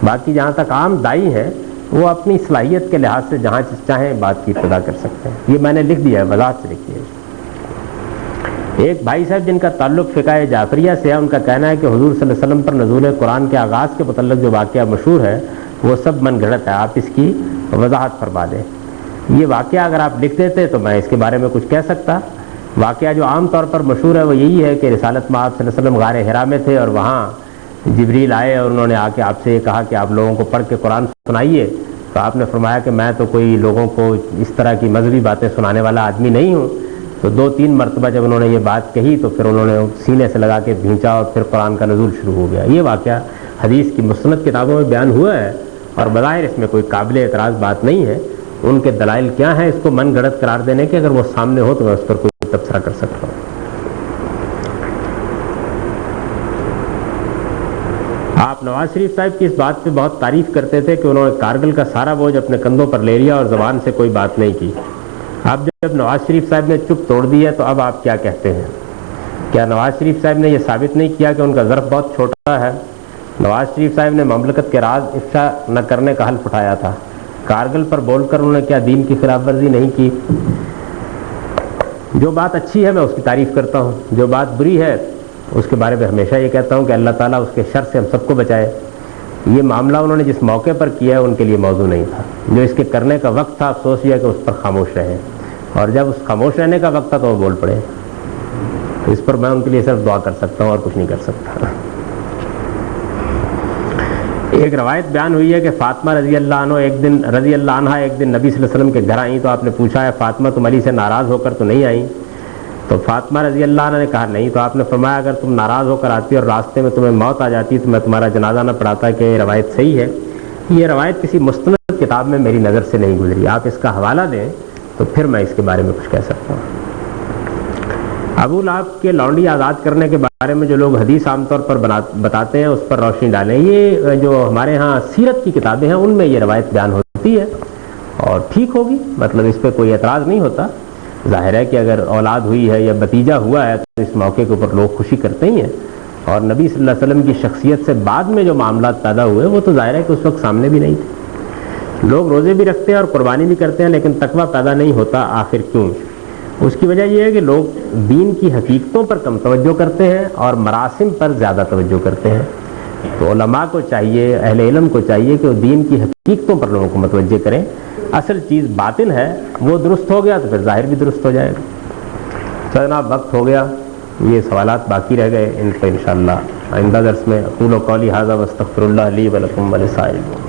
باقی جہاں تک عام دائی ہیں وہ اپنی صلاحیت کے لحاظ سے جہاں چاہیں بات کی ابتدا کر سکتے ہیں، یہ میں نے لکھ دیا ہے، وضاحت سے لکھی ہے۔ ایک بھائی صاحب جن کا تعلق فقہ جعفریہ سے ہے، ان کا کہنا ہے کہ حضور صلی اللہ علیہ وسلم پر نزول قرآن کے آغاز کے متعلق جو واقعہ مشہور ہے وہ سب من گھڑت ہے، آپ اس کی وضاحت فرما دیں۔ یہ واقعہ اگر آپ لکھ دیتے تو میں اس کے بارے میں کچھ کہہ سکتا۔ واقعہ جو عام طور پر مشہور ہے وہ یہی ہے کہ رسالت مآب صلی اللہ علیہ وسلم غار حرا میں تھے اور وہاں جبریل آئے اور انہوں نے آ کے آپ سے یہ کہا کہ آپ لوگوں کو پڑھ کے قرآن سنائیے، تو آپ نے فرمایا کہ میں تو کوئی لوگوں کو اس طرح کی مذہبی باتیں سنانے والا آدمی نہیں ہوں، تو 2-3 مرتبہ جب انہوں نے یہ بات کہی تو پھر انہوں نے سینے سے لگا کے بھینچا اور پھر قرآن کا نزول شروع ہو گیا۔ یہ واقعہ حدیث کی مستند کتابوں میں بیان ہوا ہے اور بظاہر اس میں کوئی قابل اعتراض بات نہیں ہے۔ ان کے دلائل کیا ہیں اس کو من گھڑت قرار دینے کے؟ اگر وہ سامنے ہو تو میں اس پر کوئی تبصرہ کر سکتا ہوں۔ آپ نواز شریف صاحب کی اس بات پہ بہت تعریف کرتے تھے کہ انہوں نے کارگل کا سارا بوجھ اپنے کندھوں پر لے لیا اور زبان سے کوئی بات نہیں کی۔ اب جب نواز شریف صاحب نے چپ توڑ دی ہے تو اب آپ کیا کہتے ہیں؟ کیا نواز شریف صاحب نے یہ ثابت نہیں کیا کہ ان کا ظرف بہت چھوٹا ہے نواز شریف صاحب نے مملکت کے راز افشا نہ کرنے کا حلف اٹھایا تھا. کارگل پر بول کر انہوں نے کیا دین کی خلاف ورزی نہیں کی؟ جو بات اچھی ہے میں اس کی تعریف کرتا ہوں, جو بات بری ہے اس کے بارے میں ہمیشہ یہ کہتا ہوں کہ اللہ تعالیٰ اس کے شر سے ہم سب کو بچائے. یہ معاملہ انہوں نے جس موقع پر کیا ہے ان کے لیے موضوع نہیں تھا. جو اس کے کرنے کا وقت تھا افسوس یہ کہ اس پر خاموش رہے, اور جب اس خاموش رہنے کا وقت تھا تو وہ بول پڑے. تو اس پر میں ان کے لیے صرف دعا کر سکتا ہوں اور کچھ نہیں کر سکتا. ایک روایت بیان ہوئی ہے کہ فاطمہ رضی اللہ عنہ ایک دن نبی صلی اللہ علیہ وسلم کے گھر آئیں, تو آپ نے پوچھا ہے فاطمہ تم علی سے ناراض ہو کر تو نہیں آئیں؟ تو فاطمہ رضی اللہ عنہ نے کہا نہیں. تو آپ نے فرمایا اگر تم ناراض ہو کر آتی اور راستے میں تمہیں موت آ جاتی تو میں تمہارا جنازہ نہ پڑھاتا. کہ یہ روایت صحیح ہے؟ یہ روایت کسی مستند کتاب میں میری نظر سے نہیں گزری. آپ اس کا حوالہ دیں تو پھر میں اس کے بارے میں کچھ کہہ سکتا ہوں. ابو لہب کے لونڈی آزاد کرنے کے بارے میں جو لوگ حدیث عام طور پر بتاتے ہیں اس پر روشنی ڈالیں. یہ جو ہمارے ہاں سیرت کی کتابیں ہیں ان میں یہ روایت بیان ہوتی ہے اور ٹھیک ہوگی, مطلب اس پہ کوئی اعتراض نہیں ہوتا. ظاہر ہے کہ اگر اولاد ہوئی ہے یا بتیجا ہوا ہے تو اس موقع کے اوپر لوگ خوشی کرتے ہی ہیں, اور نبی صلی اللہ علیہ وسلم کی شخصیت سے بعد میں جو معاملات پیدا ہوئے وہ تو ظاہر ہے کہ اس وقت سامنے بھی نہیں تھے. لوگ روزے بھی رکھتے ہیں اور قربانی بھی کرتے ہیں لیکن تقویٰ پیدا نہیں ہوتا. آخر کیوں؟ اس کی وجہ یہ ہے کہ لوگ دین کی حقیقتوں پر کم توجہ کرتے ہیں اور مراسم پر زیادہ توجہ کرتے ہیں. تو علماء کو چاہیے, اہل علم کو چاہیے کہ وہ دین کی حقیقتوں پر لوگوں کو متوجہ کریں. اصل چیز باطن ہے, وہ درست ہو گیا تو پھر ظاہر بھی درست ہو جائے گا. جناب وقت ہو گیا, یہ سوالات باقی رہ گئے, ان پہ انشاءاللہ آئندہ درس میں. اقول قولی ھذا واستغفر اللہ لی ولکم ولسائر